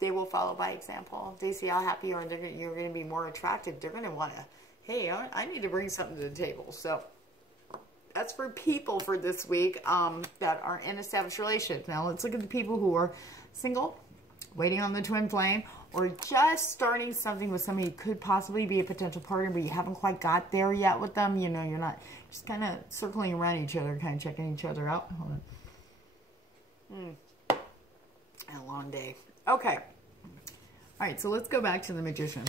They will follow by example. They see how happy you are, and you're going to be more attractive. They're going to want to, hey, I need to bring something to the table. So that's for people for this week that are in established relationships. Now let's look at the people who are single, waiting on the twin flame, or just starting something with somebody who could possibly be a potential partner, but you haven't quite got there yet with them. You know, you're not just kind of circling around each other, kind of checking each other out. Hold on. A long day. Okay. All right, so let's go back to the Magician.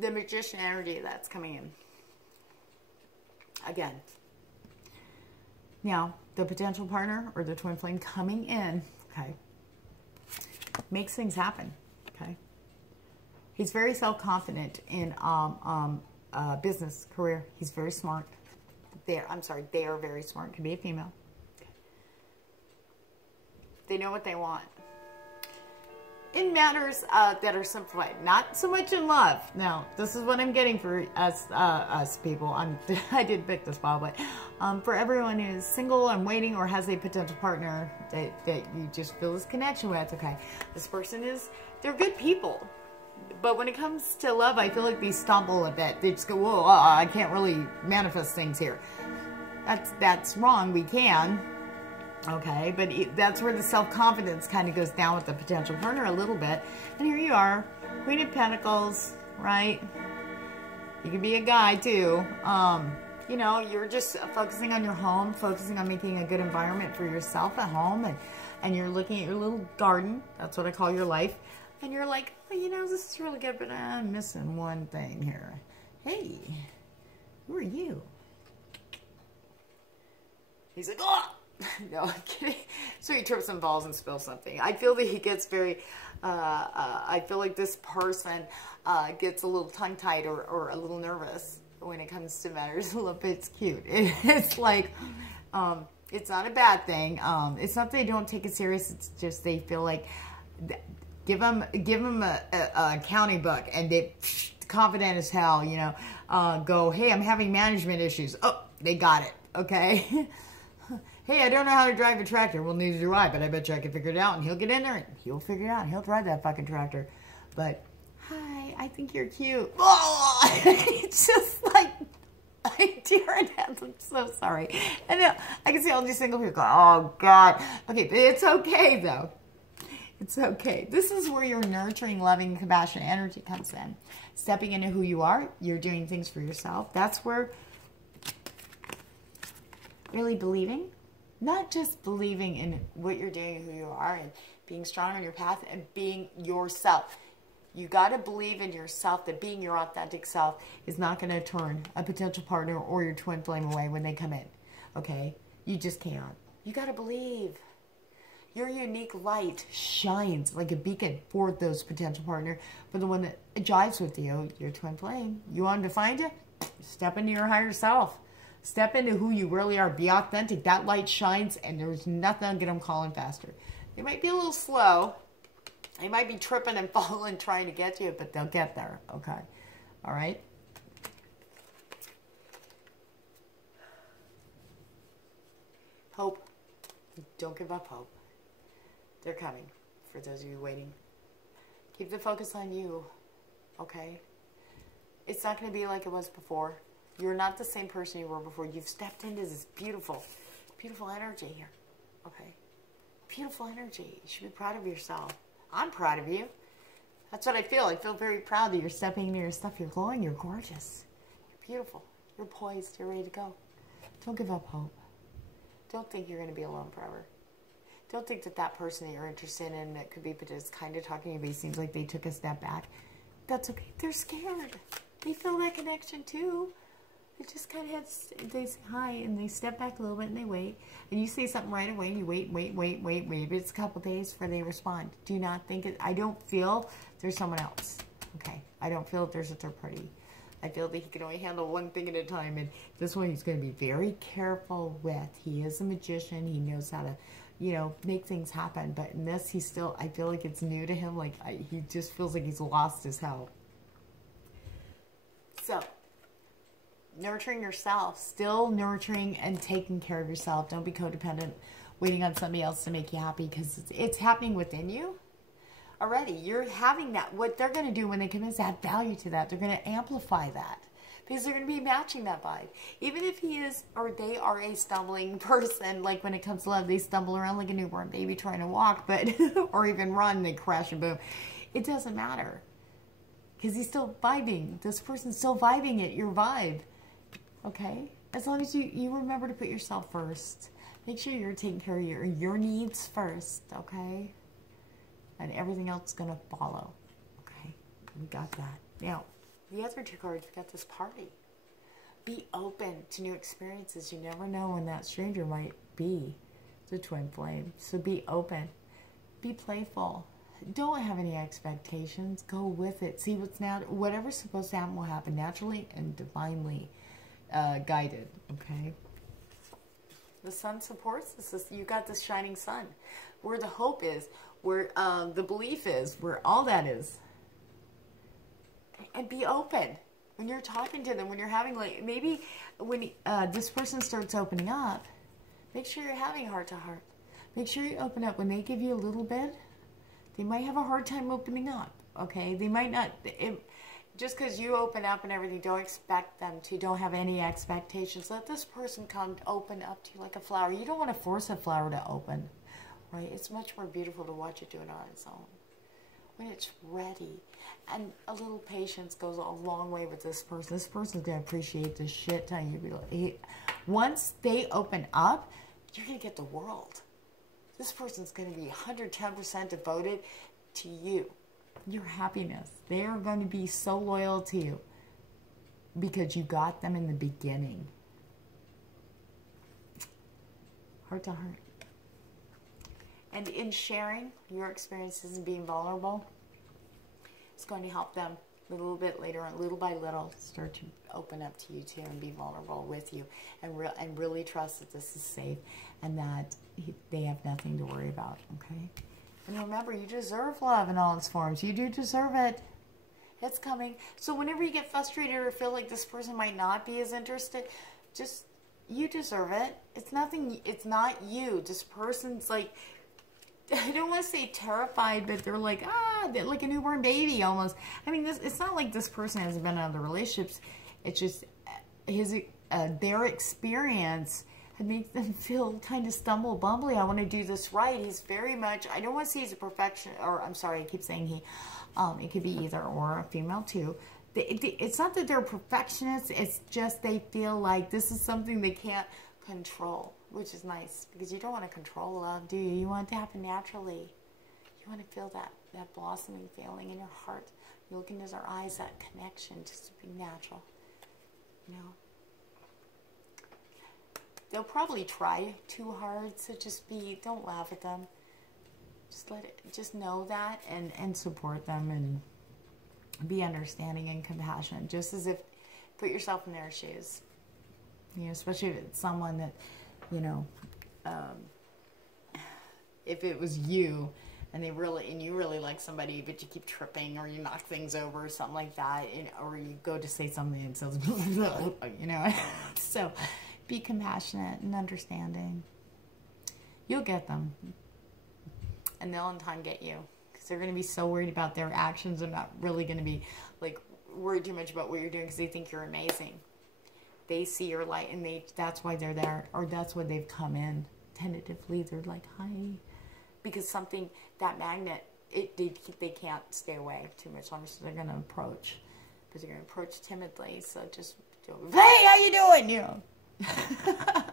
the magician energy that's coming in. Again. Now, the potential partner or the twin flame coming in, okay, makes things happen, okay? He's very self-confident in business, career. He's very smart. They are very smart. Could be a female. Okay. They know what they want. In matters that are simplified, not so much in love. Now, this is what I'm getting for us people. I did pick this file, but for everyone who's single and waiting or has a potential partner that you just feel this connection with, okay, this person they're good people. But when it comes to love, I feel like they stumble a bit. They just go, whoa, I can't really manifest things here. That's wrong. We can. Okay, but that's where the self-confidence kind of goes down with the potential partner a little bit. And here you are, Queen of Pentacles, right? You can be a guy too. You know, you're just focusing on your home, focusing on making a good environment for yourself at home, and you're looking at your little garden. That's what I call your life. And you're like, oh, you know, this is really good, but I'm missing one thing here. Hey, who are you? He's like, oh! No, I'm kidding. So he trips and falls and spills something. I feel that he gets very, I feel like this person gets a little tongue-tied or a little nervous when it comes to matters. It's cute. It's like, it's not a bad thing. It's not that they don't take it serious. It's just they feel like, give them a counting book and they confident as hell, you know, go, hey, I'm having management issues. Oh, they got it. Okay. Hey, I don't know how to drive a tractor. Well, neither do I, but I bet you I can figure it out. And he'll get in there and he'll figure it out. He'll drive that fucking tractor. But, hi, I think you're cute. Oh, it's just like, dear Annette, I'm so sorry. And I can see all these single people go, oh, God. Okay, but it's okay, though. It's okay. This is where your nurturing, loving, compassionate energy comes in. Stepping into who you are. You're doing things for yourself. That's where really believing. Not just believing in what you're doing, who you are, and being strong on your path and being yourself. You got to believe in yourself that being your authentic self is not going to turn a potential partner or your twin flame away when they come in. Okay? You just can't. You got to believe. Your unique light shines like a beacon for those potential partner. For the one that jives with you, your twin flame. You want them to find you? Step into your higher self. Step into who you really are. Be authentic. That light shines, and there's nothing to get them calling faster. They might be a little slow. They might be tripping and falling trying to get to you, but they'll get there. Okay. All right? Hope. Don't give up hope. They're coming. For those of you waiting. Keep the focus on you. Okay? It's not going to be like it was before. You're not the same person you were before. You've stepped into this beautiful, beautiful energy here. Okay? Beautiful energy. You should be proud of yourself. I'm proud of you. That's what I feel. I feel very proud that you're stepping into your stuff. You're glowing. You're gorgeous. You're beautiful. You're poised. You're ready to go. Don't give up hope. Don't think you're going to be alone forever. Don't think that that person that you're interested in that could be just kind of talking to you, but it seems like they took a step back. That's okay. They're scared. They feel that connection too. They just kind of they say hi and they step back a little bit and they wait. And you say something right away and you wait. Maybe it's a couple days before they respond. Do not think it. I don't feel there's someone else. Okay. I don't feel there's a third party. I feel that he can only handle one thing at a time. And this one he's going to be very careful with. He is a magician. He knows how to, you know, make things happen. But in this, he's still, I feel like it's new to him. Like, he just feels like he's lost as hell. So, nurturing yourself, still nurturing and taking care of yourself. Don't be codependent, waiting on somebody else to make you happy, because it's happening within you already. You're having that. What they're going to do when they come in is add value to that. They're going to amplify that because they're going to be matching that vibe. Even if he is or they are a stumbling person, like when it comes to love, they stumble around like a newborn baby trying to walk, but or even run, they crash and boom. It doesn't matter because he's still vibing. This person's still vibing at your vibe. Okay? As long as you remember to put yourself first. Make sure you're taking care of your needs first, okay? And everything else is going to follow. Okay? We got that. Now, The other two cards, we got this party. Be open to new experiences. You never know when that stranger might be the twin flame. So be open. Be playful. Don't have any expectations. Go with it. See whatever's supposed to happen will happen naturally and divinely guided. Okay. The sun supports this. You got this shining sun, where the hope is, where the belief is, where all that is. And be open when you're talking to them. When you're having maybe when this person starts opening up, make sure you're having heart to heart. Make sure you open up. When they give you a little bit, they might have a hard time opening up, okay? They might not, just because you open up and everything, don't expect them to, don't have any expectations. Let this person come open up to you like a flower. You don't want to force a flower to open, right? It's much more beautiful to watch it do it on its own. When it's ready, and a little patience goes a long way with this person. This person's going to appreciate the shit ton you. Once they open up, you're going to get the world. This person's going to be 110% devoted to you, your happiness. They are going to be so loyal to you because you got them in the beginning. Heart to heart. And in sharing your experiences and being vulnerable, it's going to help them a little bit later on, little by little, start to open up to you too and be vulnerable with you and really trust that this is safe and that they have nothing to worry about, okay? And remember, you deserve love in all its forms. You do deserve it. It's coming. So whenever you get frustrated or feel like this person might not be as interested, just, you deserve it. It's nothing, it's not you. This person's like, I don't want to say terrified, but they're like, they're like a newborn baby almost. I mean, it's not like this person hasn't been in other relationships. It's just their experience had made them feel kind of bumbly. I want to do this right. He's very much, I don't want to say he's a perfection, or I'm sorry, I keep saying he. It could be either or, a female too. It's not that they're perfectionists. It's just they feel like this is something they can't control, which is nice because you don't want to control love, do you? You want it to happen naturally. You want to feel that blossoming feeling in your heart. You look into their eyes, that connection, just to be natural. You know, they'll probably try too hard, so don't laugh at them. Just know that and support them and be understanding and compassionate, just as if, put yourself in their shoes. You know, especially if it's someone that, you know, if it was you and you really like somebody, but you keep tripping or you knock things over or something like that, or you go to say something and it says, you know, so be compassionate and understanding. You'll get them, and they'll in time get you, because they're going to be so worried about their actions. They're not really going to be like worried too much about what you're doing because they think you're amazing. They see your light, and that's why they're there, or that's why they've come in tentatively. They're like, hi. Because something, that magnet, they can't stay away too much longer, so they're going to approach. But they're going to approach timidly, so just, hey, how you doing? You know.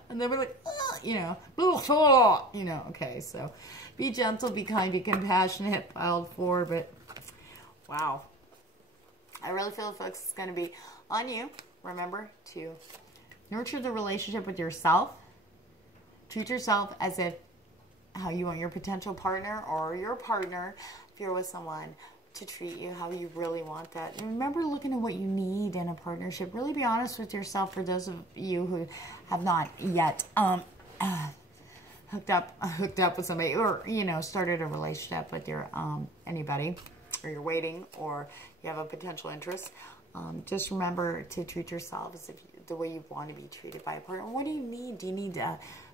And they'll be like, you know, okay, so be gentle, be kind, be compassionate, filed for, but wow. I really feel the focus is going to be on you. Remember to nurture the relationship with yourself. Treat yourself as if how you want your potential partner or your partner, if you're with someone, to treat you how you really want that. And remember looking at what you need in a partnership. Really be honest with yourself, for those of you who have not yet hooked up with somebody, or, you know, started a relationship with your anybody, or you're waiting, or you have a potential interest. Just remember to treat yourself as if the way you want to be treated by a partner. What do you need? Do you need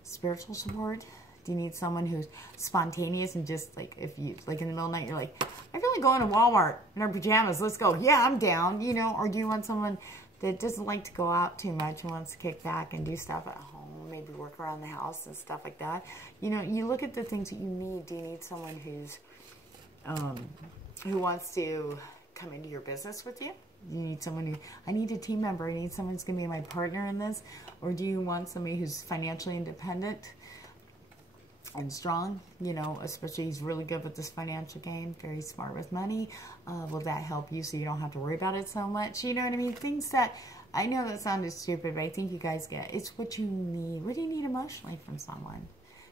spiritual support? Do you need someone who's spontaneous and just like, if you, like in the middle of the night, you're like, I feel like going to Walmart in our pajamas. Let's go. Yeah, I'm down. You know, or do you want someone that doesn't like to go out too much and wants to kick back and do stuff at home, maybe work around the house and stuff like that? You know, you look at the things that you need. Do you need someone who's, who wants to come into your business with you? You need someone who, I need a team member. I need someone who's going to be my partner in this. Or do you want somebody who's financially independent? and strong, you know, especially he's really good with this financial game, very smart with money. Will that help you so you don't have to worry about it so much? You know what I mean? Things that, I know that sounded stupid, but I think you guys get it. It's what you need. What do you need emotionally from someone?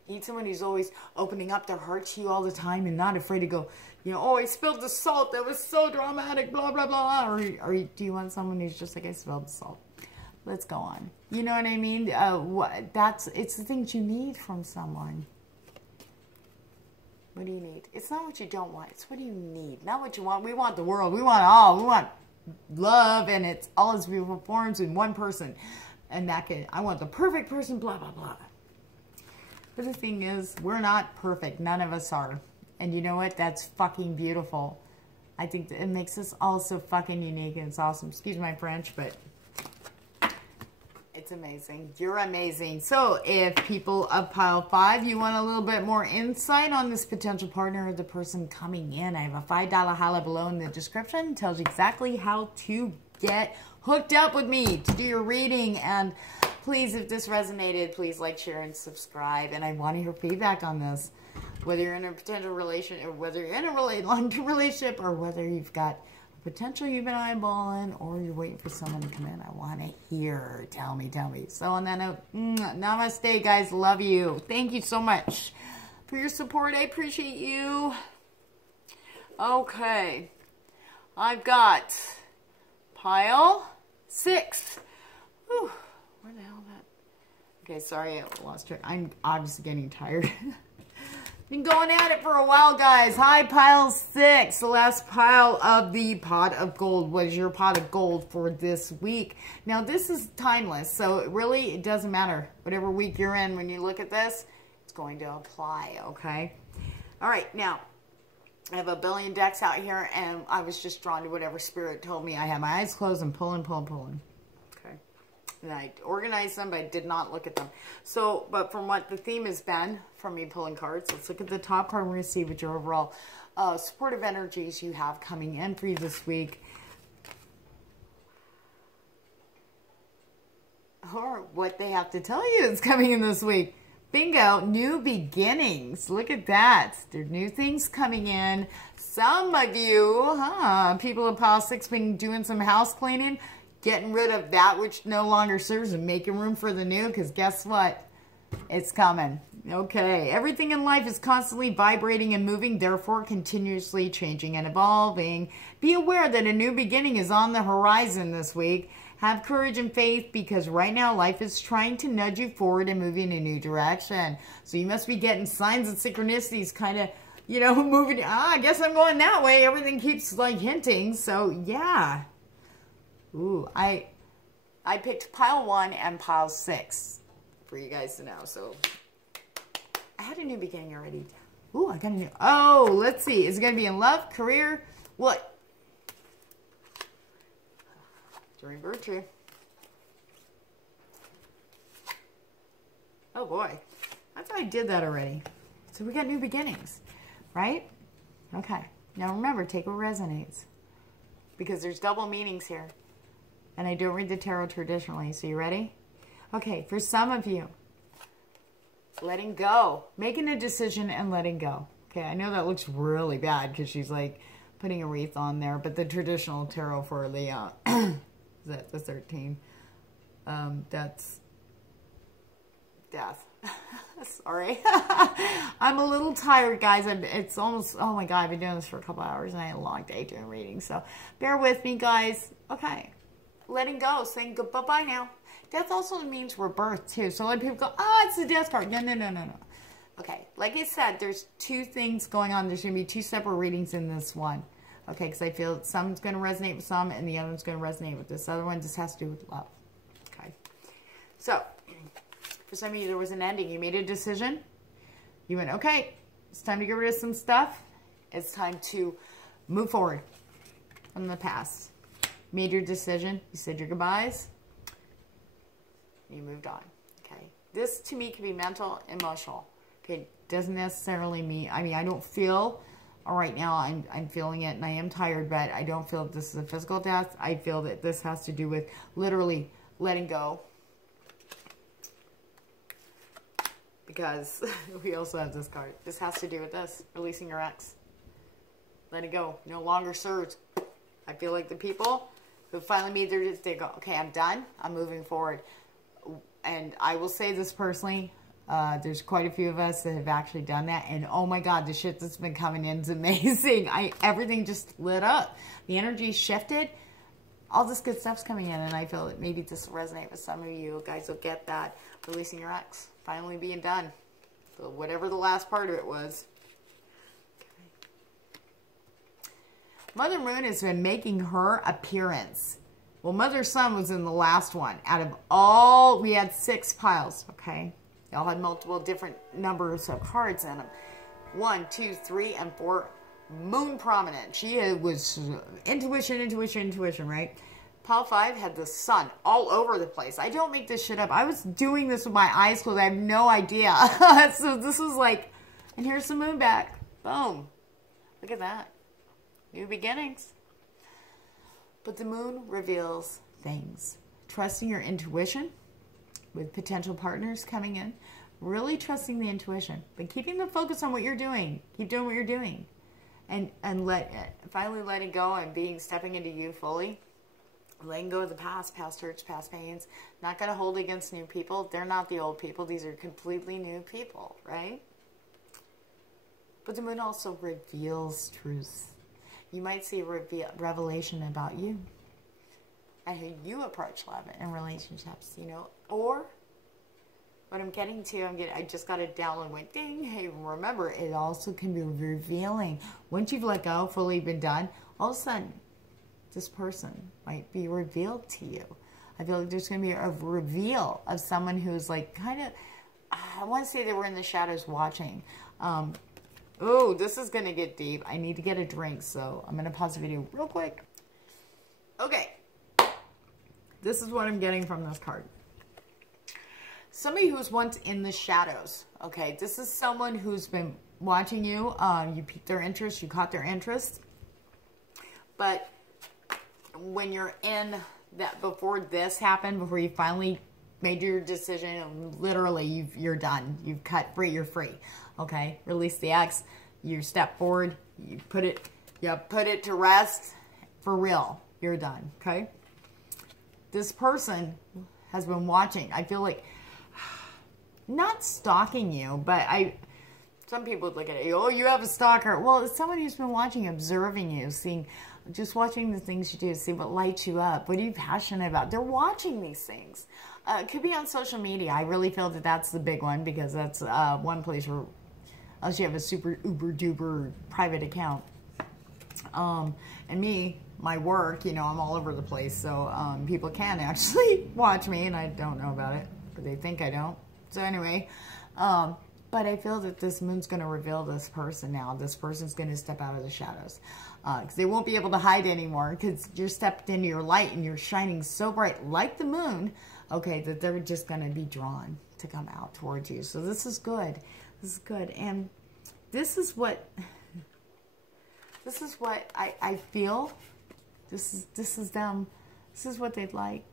You need someone who's always opening up their heart to you all the time and not afraid to go, you know, oh, I spilled the salt. That was so dramatic, blah, blah, blah. Or do you want someone who's just like, I spilled the salt. Let's go on. You know what I mean? It's the things you need from someone. What do you need? It's not what you don't want. It's what do you need. Not what you want. We want the world. We want all. We want love, and it's all its beautiful forms in one person. And I want the perfect person, blah, blah, blah. But the thing is, we're not perfect. None of us are. And you know what? That's fucking beautiful. I think that it makes us all so fucking unique, and it's awesome. Excuse my French, but it's amazing. You're amazing. So if people of pile 5, you want a little bit more insight on this potential partner or the person coming in, I have a $5 holla below in the description. It tells you exactly how to get hooked up with me to do your reading. And please, if this resonated, please like, share, and subscribe. And I want to hear feedback on this. Whether you're in a potential relationship, or whether you're in a long-term relationship, or whether you've got potential you've been eyeballing, or you're waiting for someone to come in. I want to hear. Tell me. So on that note, namaste, guys. Love you. Thank you so much for your support. I appreciate you. Okay. I've got pile 6. Whew. Where the hell that? Okay, sorry, I lost track. I'm obviously getting tired. Been going at it for a while, guys. Hi, pile 6, the last pile of the pot of gold. What is your pot of gold for this week? Now, this is timeless, so it doesn't matter. Whatever week you're in, when you look at this, it's going to apply, okay? All right, now, I have a billion decks out here, and I was just drawn to whatever spirit told me. I had my eyes closed and pulling. Okay. And I organized them, but I did not look at them. So, but from what the theme has been, from me pulling cards, let's look at the top card. We're going to see what your overall supportive energies you have coming in for you this week. Or what they have to tell you is coming in this week. Bingo, new beginnings. Look at that. There's new things coming in. Some of you, people of pile 6 been doing some house cleaning, getting rid of that which no longer serves and making room for the new, because guess what? It's coming. Okay, everything in life is constantly vibrating and moving, therefore continuously changing and evolving. Be aware that a new beginning is on the horizon this week. Have courage and faith, because right now life is trying to nudge you forward and move you in a new direction. So you must be getting signs and synchronicities kind of, you know, moving. I guess I'm going that way. Everything keeps like hinting. So yeah. Ooh, I picked pile 1 and pile 6 for you guys to know. So I had a new beginning already. Ooh, I got a new. Oh, let's see. Is it going to be in love, career, what? During virtue. Oh boy. I thought I did that already. So we got new beginnings, right? Okay. Now remember, take what resonates, because there's double meanings here. And I don't read the tarot traditionally. So you ready? Okay, for some of you, letting go. Making a decision and letting go. Okay, I know that looks really bad because she's like putting a wreath on there. But the traditional tarot for the, is that the 13? That's death. Sorry. I'm a little tired, guys. It's almost, oh my God, I've been doing this for a couple hours and I had a long day doing readings. So bear with me, guys. Okay. Letting go, saying goodbye now. Death also means rebirth too. So a lot of people go, it's the death card. No. Okay, like I said, there's 2 things going on. There's going to be 2 separate readings in this one. Okay, because I feel some's going to resonate with some and the other one's going to resonate with this other one. Just has to do with love. Okay, so for some of you, there was an ending. You made a decision. You went, okay, it's time to get rid of some stuff. It's time to move forward from the past. Made your decision, you said your goodbyes, you moved on, okay? This, to me, can be mental, emotional, okay? Doesn't necessarily mean, I mean, I don't feel, right now, I'm feeling it, and I am tired, but I don't feel that this is a physical death. I feel that this has to do with literally letting go, because we also have this card. This has to do with this, releasing your ex. Let it go. No longer serves. I feel like the people who finally made their, they go, okay, I'm done. I'm moving forward. And I will say this personally, there's quite a few of us that have actually done that. And oh my God, the shit that's been coming in is amazing. Everything just lit up. The energy shifted. All this good stuff's coming in. And I feel that maybe this will resonate with some of you. You guys will get that. Releasing your ex. Finally being done. So whatever the last part of it was. Mother Moon has been making her appearance. Well, Mother Sun was in the last one. Out of all, we had 6 piles, okay? They all had multiple different numbers of cards in them. 1, 2, 3, and 4. Moon prominent. She was intuition, right? Pile 5 had the sun all over the place. I don't make this shit up. I was doing this with my eyes closed. I have no idea. So this was like, and here's the moon back. Boom. Look at that. New beginnings. But the moon reveals things. Trusting your intuition with potential partners coming in. Really trusting the intuition. But keeping the focus on what you're doing. Keep doing what you're doing. And finally letting go and stepping into you fully. Letting go of the past hurts, past pains. Not going to hold against new people. They're not the old people. These are completely new people, right? But the moon also reveals truths. You might see a revelation about you and who you approach love in relationships, you know. Or what I'm getting to, I just got a download, went ding. Hey, remember, it also can be revealing. Once you've let go, fully been done, all of a sudden, this person might be revealed to you. I feel like there's going to be a reveal of someone who's like kind of, I want to say they were in the shadows watching. Oh, this is going to get deep. I need to get a drink, so I'm going to pause the video real quick. Okay. This is what I'm getting from this card. Somebody who's once in the shadows. Okay, this is someone who's been watching you. You piqued their interest. You caught their interest. But when you're in that, before this happened, before you finally made your decision, literally you're done. You've cut free. You're free. Okay, release the ex. You step forward. You put it to rest. For real, you're done. Okay. This person has been watching. I feel like not stalking you, but some people would look at it. Oh, you have a stalker. Well, it's someone who's been watching, observing you, just watching the things you do, see what lights you up. What are you passionate about? They're watching these things. It could be on social media. I really feel that that's the big one because that's one place where, unless you have a super uber duper private account. And me, my work, you know, I'm all over the place. So people can actually watch me and I don't know about it. But they think I don't. So anyway, but I feel that this moon's going to reveal this person now. This person's going to step out of the shadows. Because they won't be able to hide anymore because you're stepped into your light and you're shining so bright like the moon, okay, that they're just going to be drawn to come out towards you. So this is good. This is good. And this is what I feel. This is them. This is what they'd like.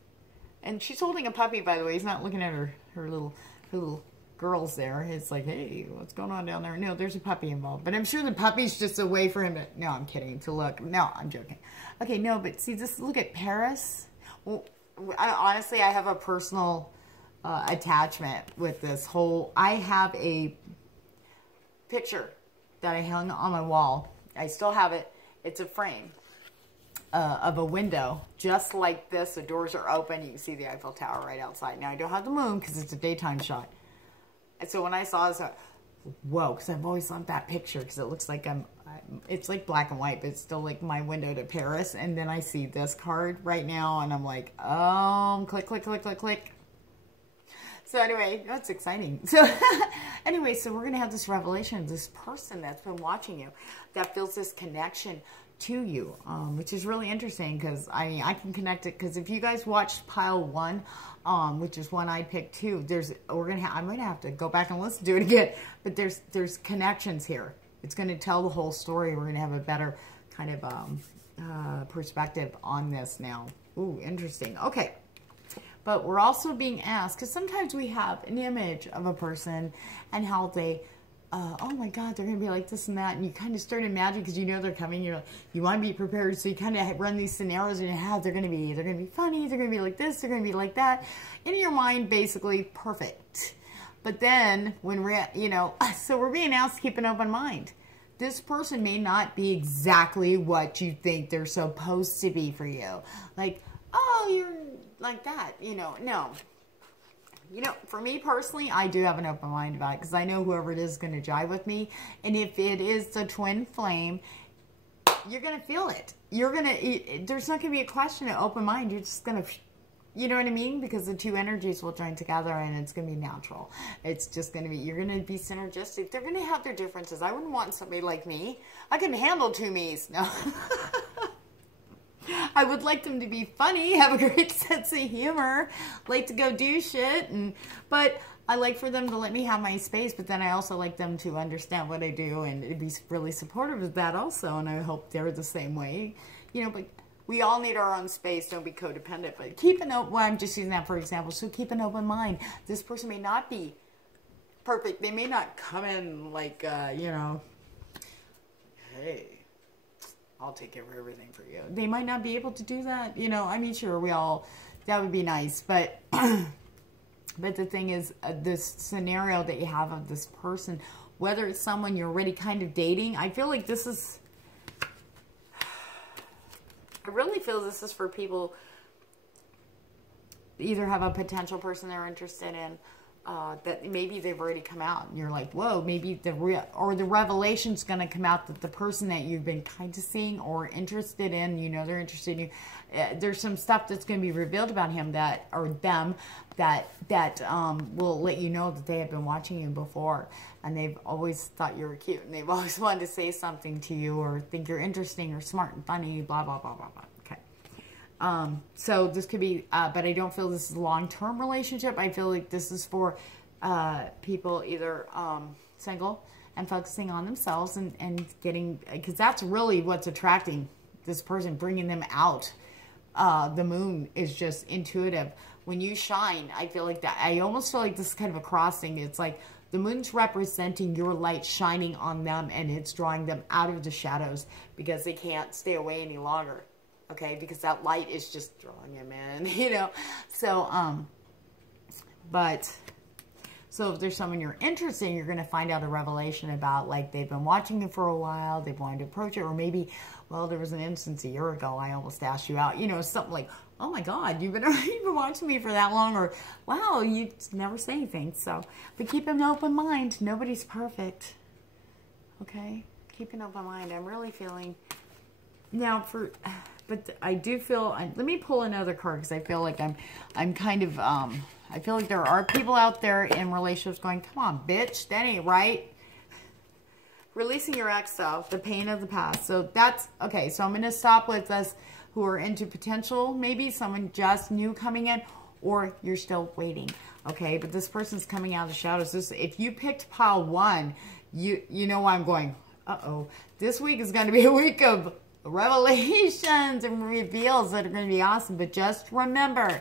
And she's holding a puppy, by the way. He's not looking at her little girls there. It's like, hey, what's going on down there? No, there's a puppy involved. But I'm sure the puppy's just a way for him to, no, I'm kidding, to look. No, I'm joking. Okay, no, but see, this, look at Paris. Well, honestly, I have a personal attachment with this whole, I have a picture that I hung on my wall. I still have it. It's a frame of a window, just like this. The doors are open. You can see the Eiffel Tower right outside. Now, I don't have the moon because it's a daytime shot. And so when I saw this, I, whoa, because I've always loved that picture because it looks like it's like black and white, but it's still like my window to Paris. And then I see this card right now and I'm like, oh, click, click, click, click, click. So anyway, that's exciting. So anyway, so we're going to have this revelation of this person that's been watching you that feels this connection to you, which is really interesting because I mean, I can connect it because if you guys watched pile 1, which is one I picked too, I'm going to have to go back and listen to it again, but there's connections here. It's going to tell the whole story. We're going to have a better kind of perspective on this now. Ooh, interesting. Okay. But we're also being asked, because sometimes we have an image of a person and how they, oh my God, they're going to be like this and that. And you kind of start imagining, because you know they're coming. You're like, you want to be prepared. So you kind of run these scenarios in your head. They're going to be funny. They're going to be like this. They're going to be like that. In your mind, basically perfect. But then when we're, so we're being asked to keep an open mind. This person may not be exactly what you think they're supposed to be for you. Like, oh, you're like that, no. For me personally, I do have an open mind about it because I know whoever it is going to jive with me. And if it is the twin flame, you're going to feel it. There's not going to be a question of open mind. You're just going to, you know what I mean? Because the two energies will join together and it's going to be natural. It's just going to be, you're going to be synergistic. They're going to have their differences. I wouldn't want somebody like me. I can handle two me's. No. I would like them to be funny, have a great sense of humor, like to go do shit, but I like for them to let me have my space, but then I also like them to understand what I do and be really supportive of that also, and I hope they're the same way, but we all need our own space. Don't be codependent, but keep an open, well, I'm just using that for example, so keep an open mind. This person may not be perfect. They may not come in like, hey, I'll take care of everything for you. They might not be able to do that. I mean, sure, that would be nice. But, but the thing is, this scenario that you have of this person, whether it's someone you're already kind of dating, I feel like this is, I really feel this is for people either have a potential person they're interested in, that maybe they've already come out and you're like, whoa, maybe the revelation's going to come out that the person that you've been kind of seeing or interested in, they're interested in you. There's some stuff that's going to be revealed about him or them that will let you know that they have been watching you before and they've always thought you were cute and they've always wanted to say something to you or think you're interesting or smart and funny, blah, blah, blah, blah, blah. So this could be, but I don't feel this is a long-term relationship. I feel like this is for people either single and focusing on themselves and getting, because that's really what's attracting this person, bringing them out. The moon is just intuitive. When you shine, I feel like that. I almost feel like this is kind of a crossing. It's like the moon's representing your light shining on them and it's drawing them out of the shadows because they can't stay away any longer. Okay, because that light is just drawing him in, So, so if there's someone you're interested in, you're going to find out a revelation about, like, they've been watching you for a while, they've wanted to approach it, or maybe, well, there was an instance a year ago, I almost asked you out, something like, oh my God, you've been watching me for that long, or, wow, you never say anything, so, but keep an open mind. Nobody's perfect, okay? Keep an open mind. I'm really feeling, now but I do feel, let me pull another card because I feel like I'm kind of, I feel like there are people out there in relationships going, come on, bitch, that ain't right. Releasing your ex stuff, the pain of the past. So that's, okay, so I'm going to stop with us who are into potential, maybe someone just new coming in, or you're still waiting, okay? But this person's coming out of the shadows. If you picked pile one, you know why I'm going, uh-oh. This week is going to be a week of revelations and reveals that are going to be awesome. But just remember,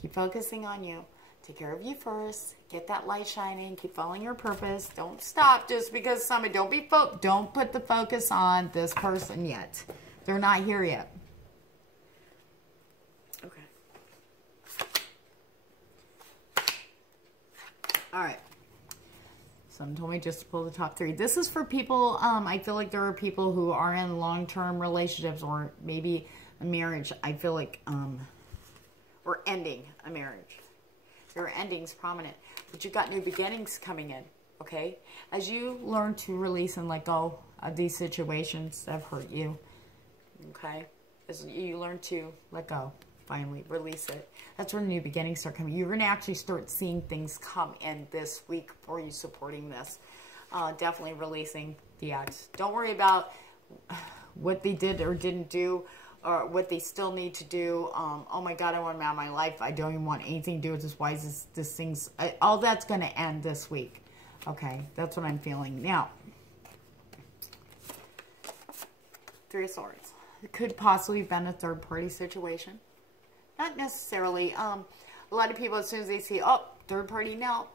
keep focusing on you. Take care of you first. Get that light shining. Keep following your purpose. Don't stop just because somebody, don't put the focus on this person yet. They're not here yet. Okay. All right. Someone told me just to pull the top three. This is for people, I feel like there are people who are in long-term relationships or maybe a marriage. I feel like, or ending a marriage. Your ending's prominent. But you've got new beginnings coming in, okay? As you learn to release and let go of these situations that have hurt you, okay? As you learn to let go, finally release it. That's when new beginnings start coming. You're going to actually start seeing things come in this week for you supporting this. Definitely releasing the ex. Don't worry about what they did or didn't do or what they still need to do. Oh my God, I want them out of my life. I don't even want anything to do with this. Why is this thing's... all that's going to end this week. Okay, that's what I'm feeling. Now, Three of Swords. It could possibly have been a third-party situation. Not necessarily. a lot of people, as soon as they see, oh, third party, no,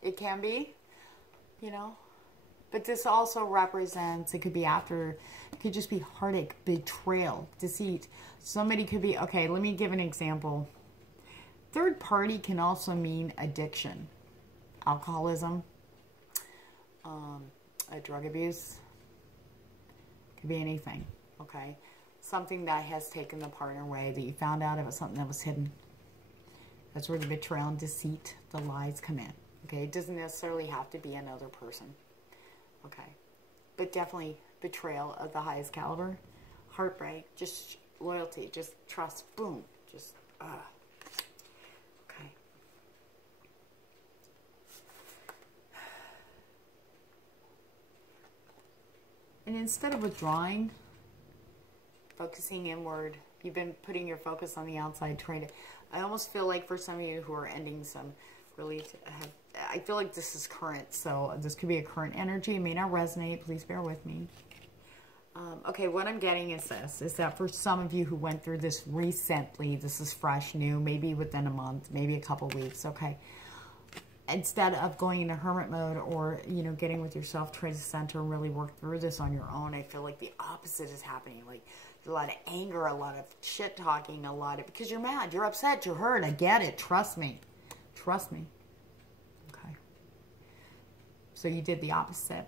it can be, you know. But this also represents, it could be after, it could just be heartache, betrayal, deceit. Somebody could be, okay, let me give an example. Third party can also mean addiction, alcoholism, drug abuse. Could be anything, okay? Something that has taken the partner away, that you found out it was something that was hidden. That's where the betrayal and deceit, the lies come in, okay? It doesn't necessarily have to be another person. Okay, but definitely betrayal of the highest caliber, heartbreak, just loyalty, just trust, boom, just, okay. And instead of withdrawing, focusing inward, you've been putting your focus on the outside, trying to, I almost feel like for some of you who are ending some really I feel like this is current, so this could be a current energy. It may not resonate. Please bear with me. Okay, what I'm getting is this, is that for some of you who went through this recently, this is fresh, new, maybe within a month, maybe a couple weeks, okay? Instead of going into hermit mode or, you know, getting with yourself, try to center and really work through this on your own, I feel like the opposite is happening. Like, a lot of anger, a lot of shit talking, a lot of, because you're mad, you're upset, you're hurt. I get it. Trust me. Trust me. Okay. So you did the opposite,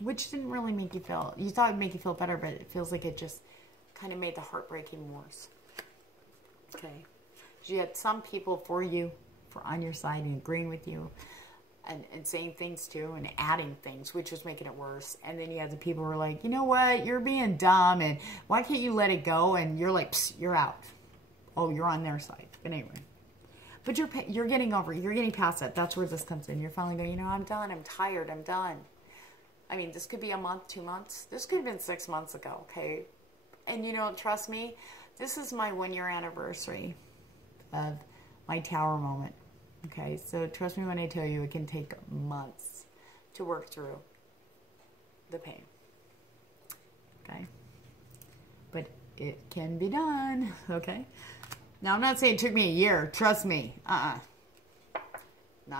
which didn't really make you feel, you thought it would make you feel better, but it feels like it just kind of made the heartbreaking worse. Okay. You had some people for you, for on your side and agreeing with you and saying things too and adding things, which was making it worse. And then you had the people who were like, you know what, you're being dumb and why can't you let it go? And you're like, psst, you're out. Oh, you're on their side. But anyway. But you're getting over it. You're getting past that. That's where this comes in. You're finally going, you know, I'm done. I'm tired. I'm done. I mean, this could be a month, 2 months. This could have been 6 months ago, okay? And, you know, trust me, this is my 1-year anniversary of my tower moment, okay? So trust me when I tell you it can take months to work through the pain, okay? But it can be done, okay? Now, I'm not saying it took me a year. Trust me. Not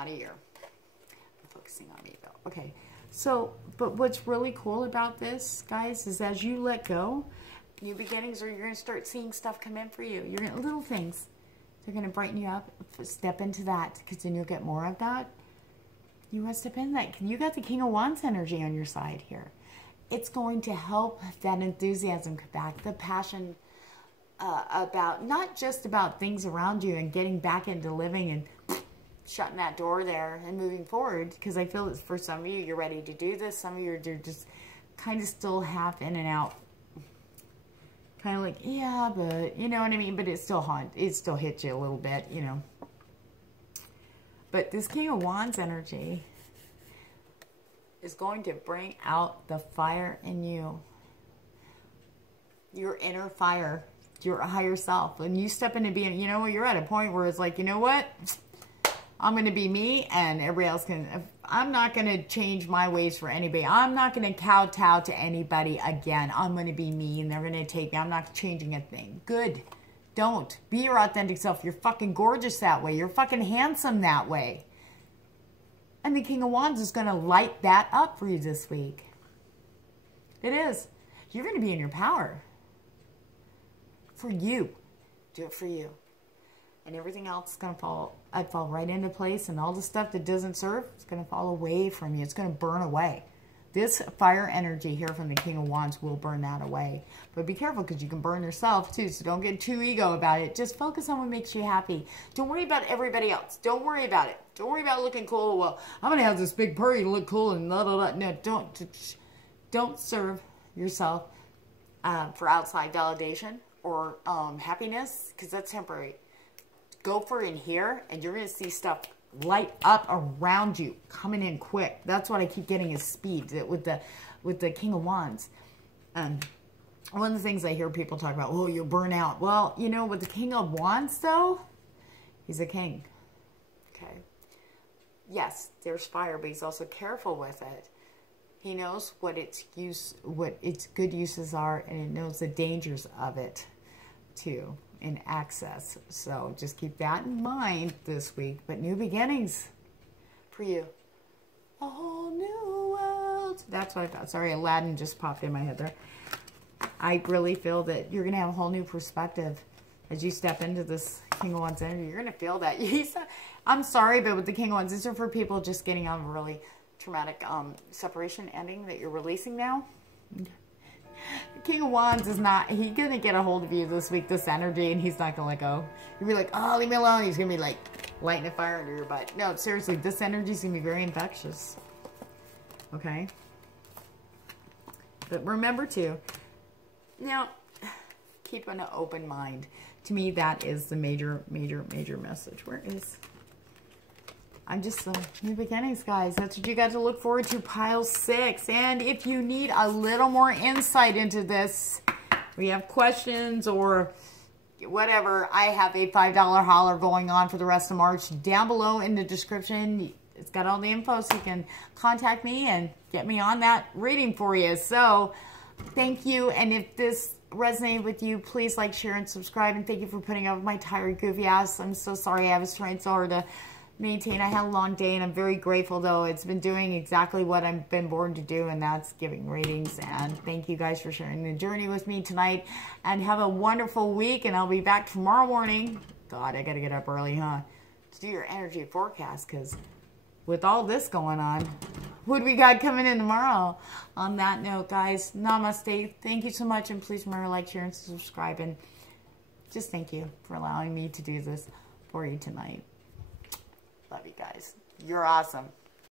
a year. I'm focusing on me, though. Okay. So, but what's really cool about this, guys, is as you let go, new beginnings, or you're going to start seeing stuff come in for you. You're going to, little things. They're going to brighten you up. Step into that, because then you'll get more of that. You want to step in that. You got the King of Wands energy on your side here. It's going to help that enthusiasm come back, the passion about, not just about things around you and getting back into living and shutting that door there and moving forward, because I feel that for some of you, you're ready to do this. Some of you are just kind of still half in and out. Kind of like, yeah, but, you know what I mean? But it still hits you a little bit, you know. But this King of Wands energy is going to bring out the fire in you. Your inner fire. Your higher self. When you step into being, you know, you're at a point where it's like, you know what? I'm going to be me and everybody else can. I'm not going to change my ways for anybody. I'm not going to kowtow to anybody again. I'm going to be me and they're going to take me. I'm not changing a thing. Good. Don't. Be your authentic self. You're fucking gorgeous that way. You're fucking handsome that way. And the King of Wands is going to light that up for you this week. It is. You're going to be in your power. For you. Do it for you. And everything else is going to fall right into place. And all the stuff that doesn't serve, it's going to fall away from you. It's going to burn away. This fire energy here from the King of Wands will burn that away. But be careful, because you can burn yourself too. So don't get too ego about it. Just focus on what makes you happy. Don't worry about everybody else. Don't worry about it. Don't worry about looking cool. Well, I'm going to have this big party to look cool and blah, blah, blah. No, don't serve yourself for outside validation or happiness, because that's temporary. Go for it in here, and you're going to see stuff light up around you, coming in quick. That's what I keep getting is speed with the King of Wands. One of the things I hear people talk about, oh, you'll burn out. Well, you know, with the King of Wands, though, he's a king. Okay. Yes, there's fire, but he's also careful with it. He knows what its good uses are, and it knows the dangers of it too. in access. So just keep that in mind this week. But new beginnings for you. A whole new world. That's what I thought. Sorry, Aladdin just popped in my head there. I really feel that you're going to have a whole new perspective as you step into this King of Wands energy. You're going to feel that. I'm sorry, but with the King of Wands, these are for people just getting out of a really traumatic separation ending that you're releasing now. The King of Wands is not, he's going to get a hold of you this week, this energy, and he's not going to let go. You'll be like, oh, leave me alone. He's going to be like lighting a fire under your butt. No, seriously, this energy is going to be very infectious. Okay? But remember to, now, keep an open mind. To me, that is the major message. Where is... I'm just new beginnings, guys. That's what you got to look forward to, pile 6. And if you need a little more insight into this, we have questions or whatever, I have a $5 hauler going on for the rest of March. Down below in the description, it's got all the info, so you can contact me and get me on that reading for you. So, thank you. And if this resonated with you, please like, share, and subscribe. And thank you for putting up with my tired, goofy ass. I'm so sorry. I was trying so hard to maintain. I had a long day, and I'm very grateful, though. It's been doing exactly what I've been born to do, and that's giving readings. And thank you guys for sharing the journey with me tonight. And have a wonderful week, and I'll be back tomorrow morning. God, I got to get up early, huh? To do your energy forecast, because with all this going on, what do we got coming in tomorrow? On that note, guys, namaste. Thank you so much, and please remember to like, share, and subscribe. And just thank you for allowing me to do this for you tonight. Love you guys. You're awesome.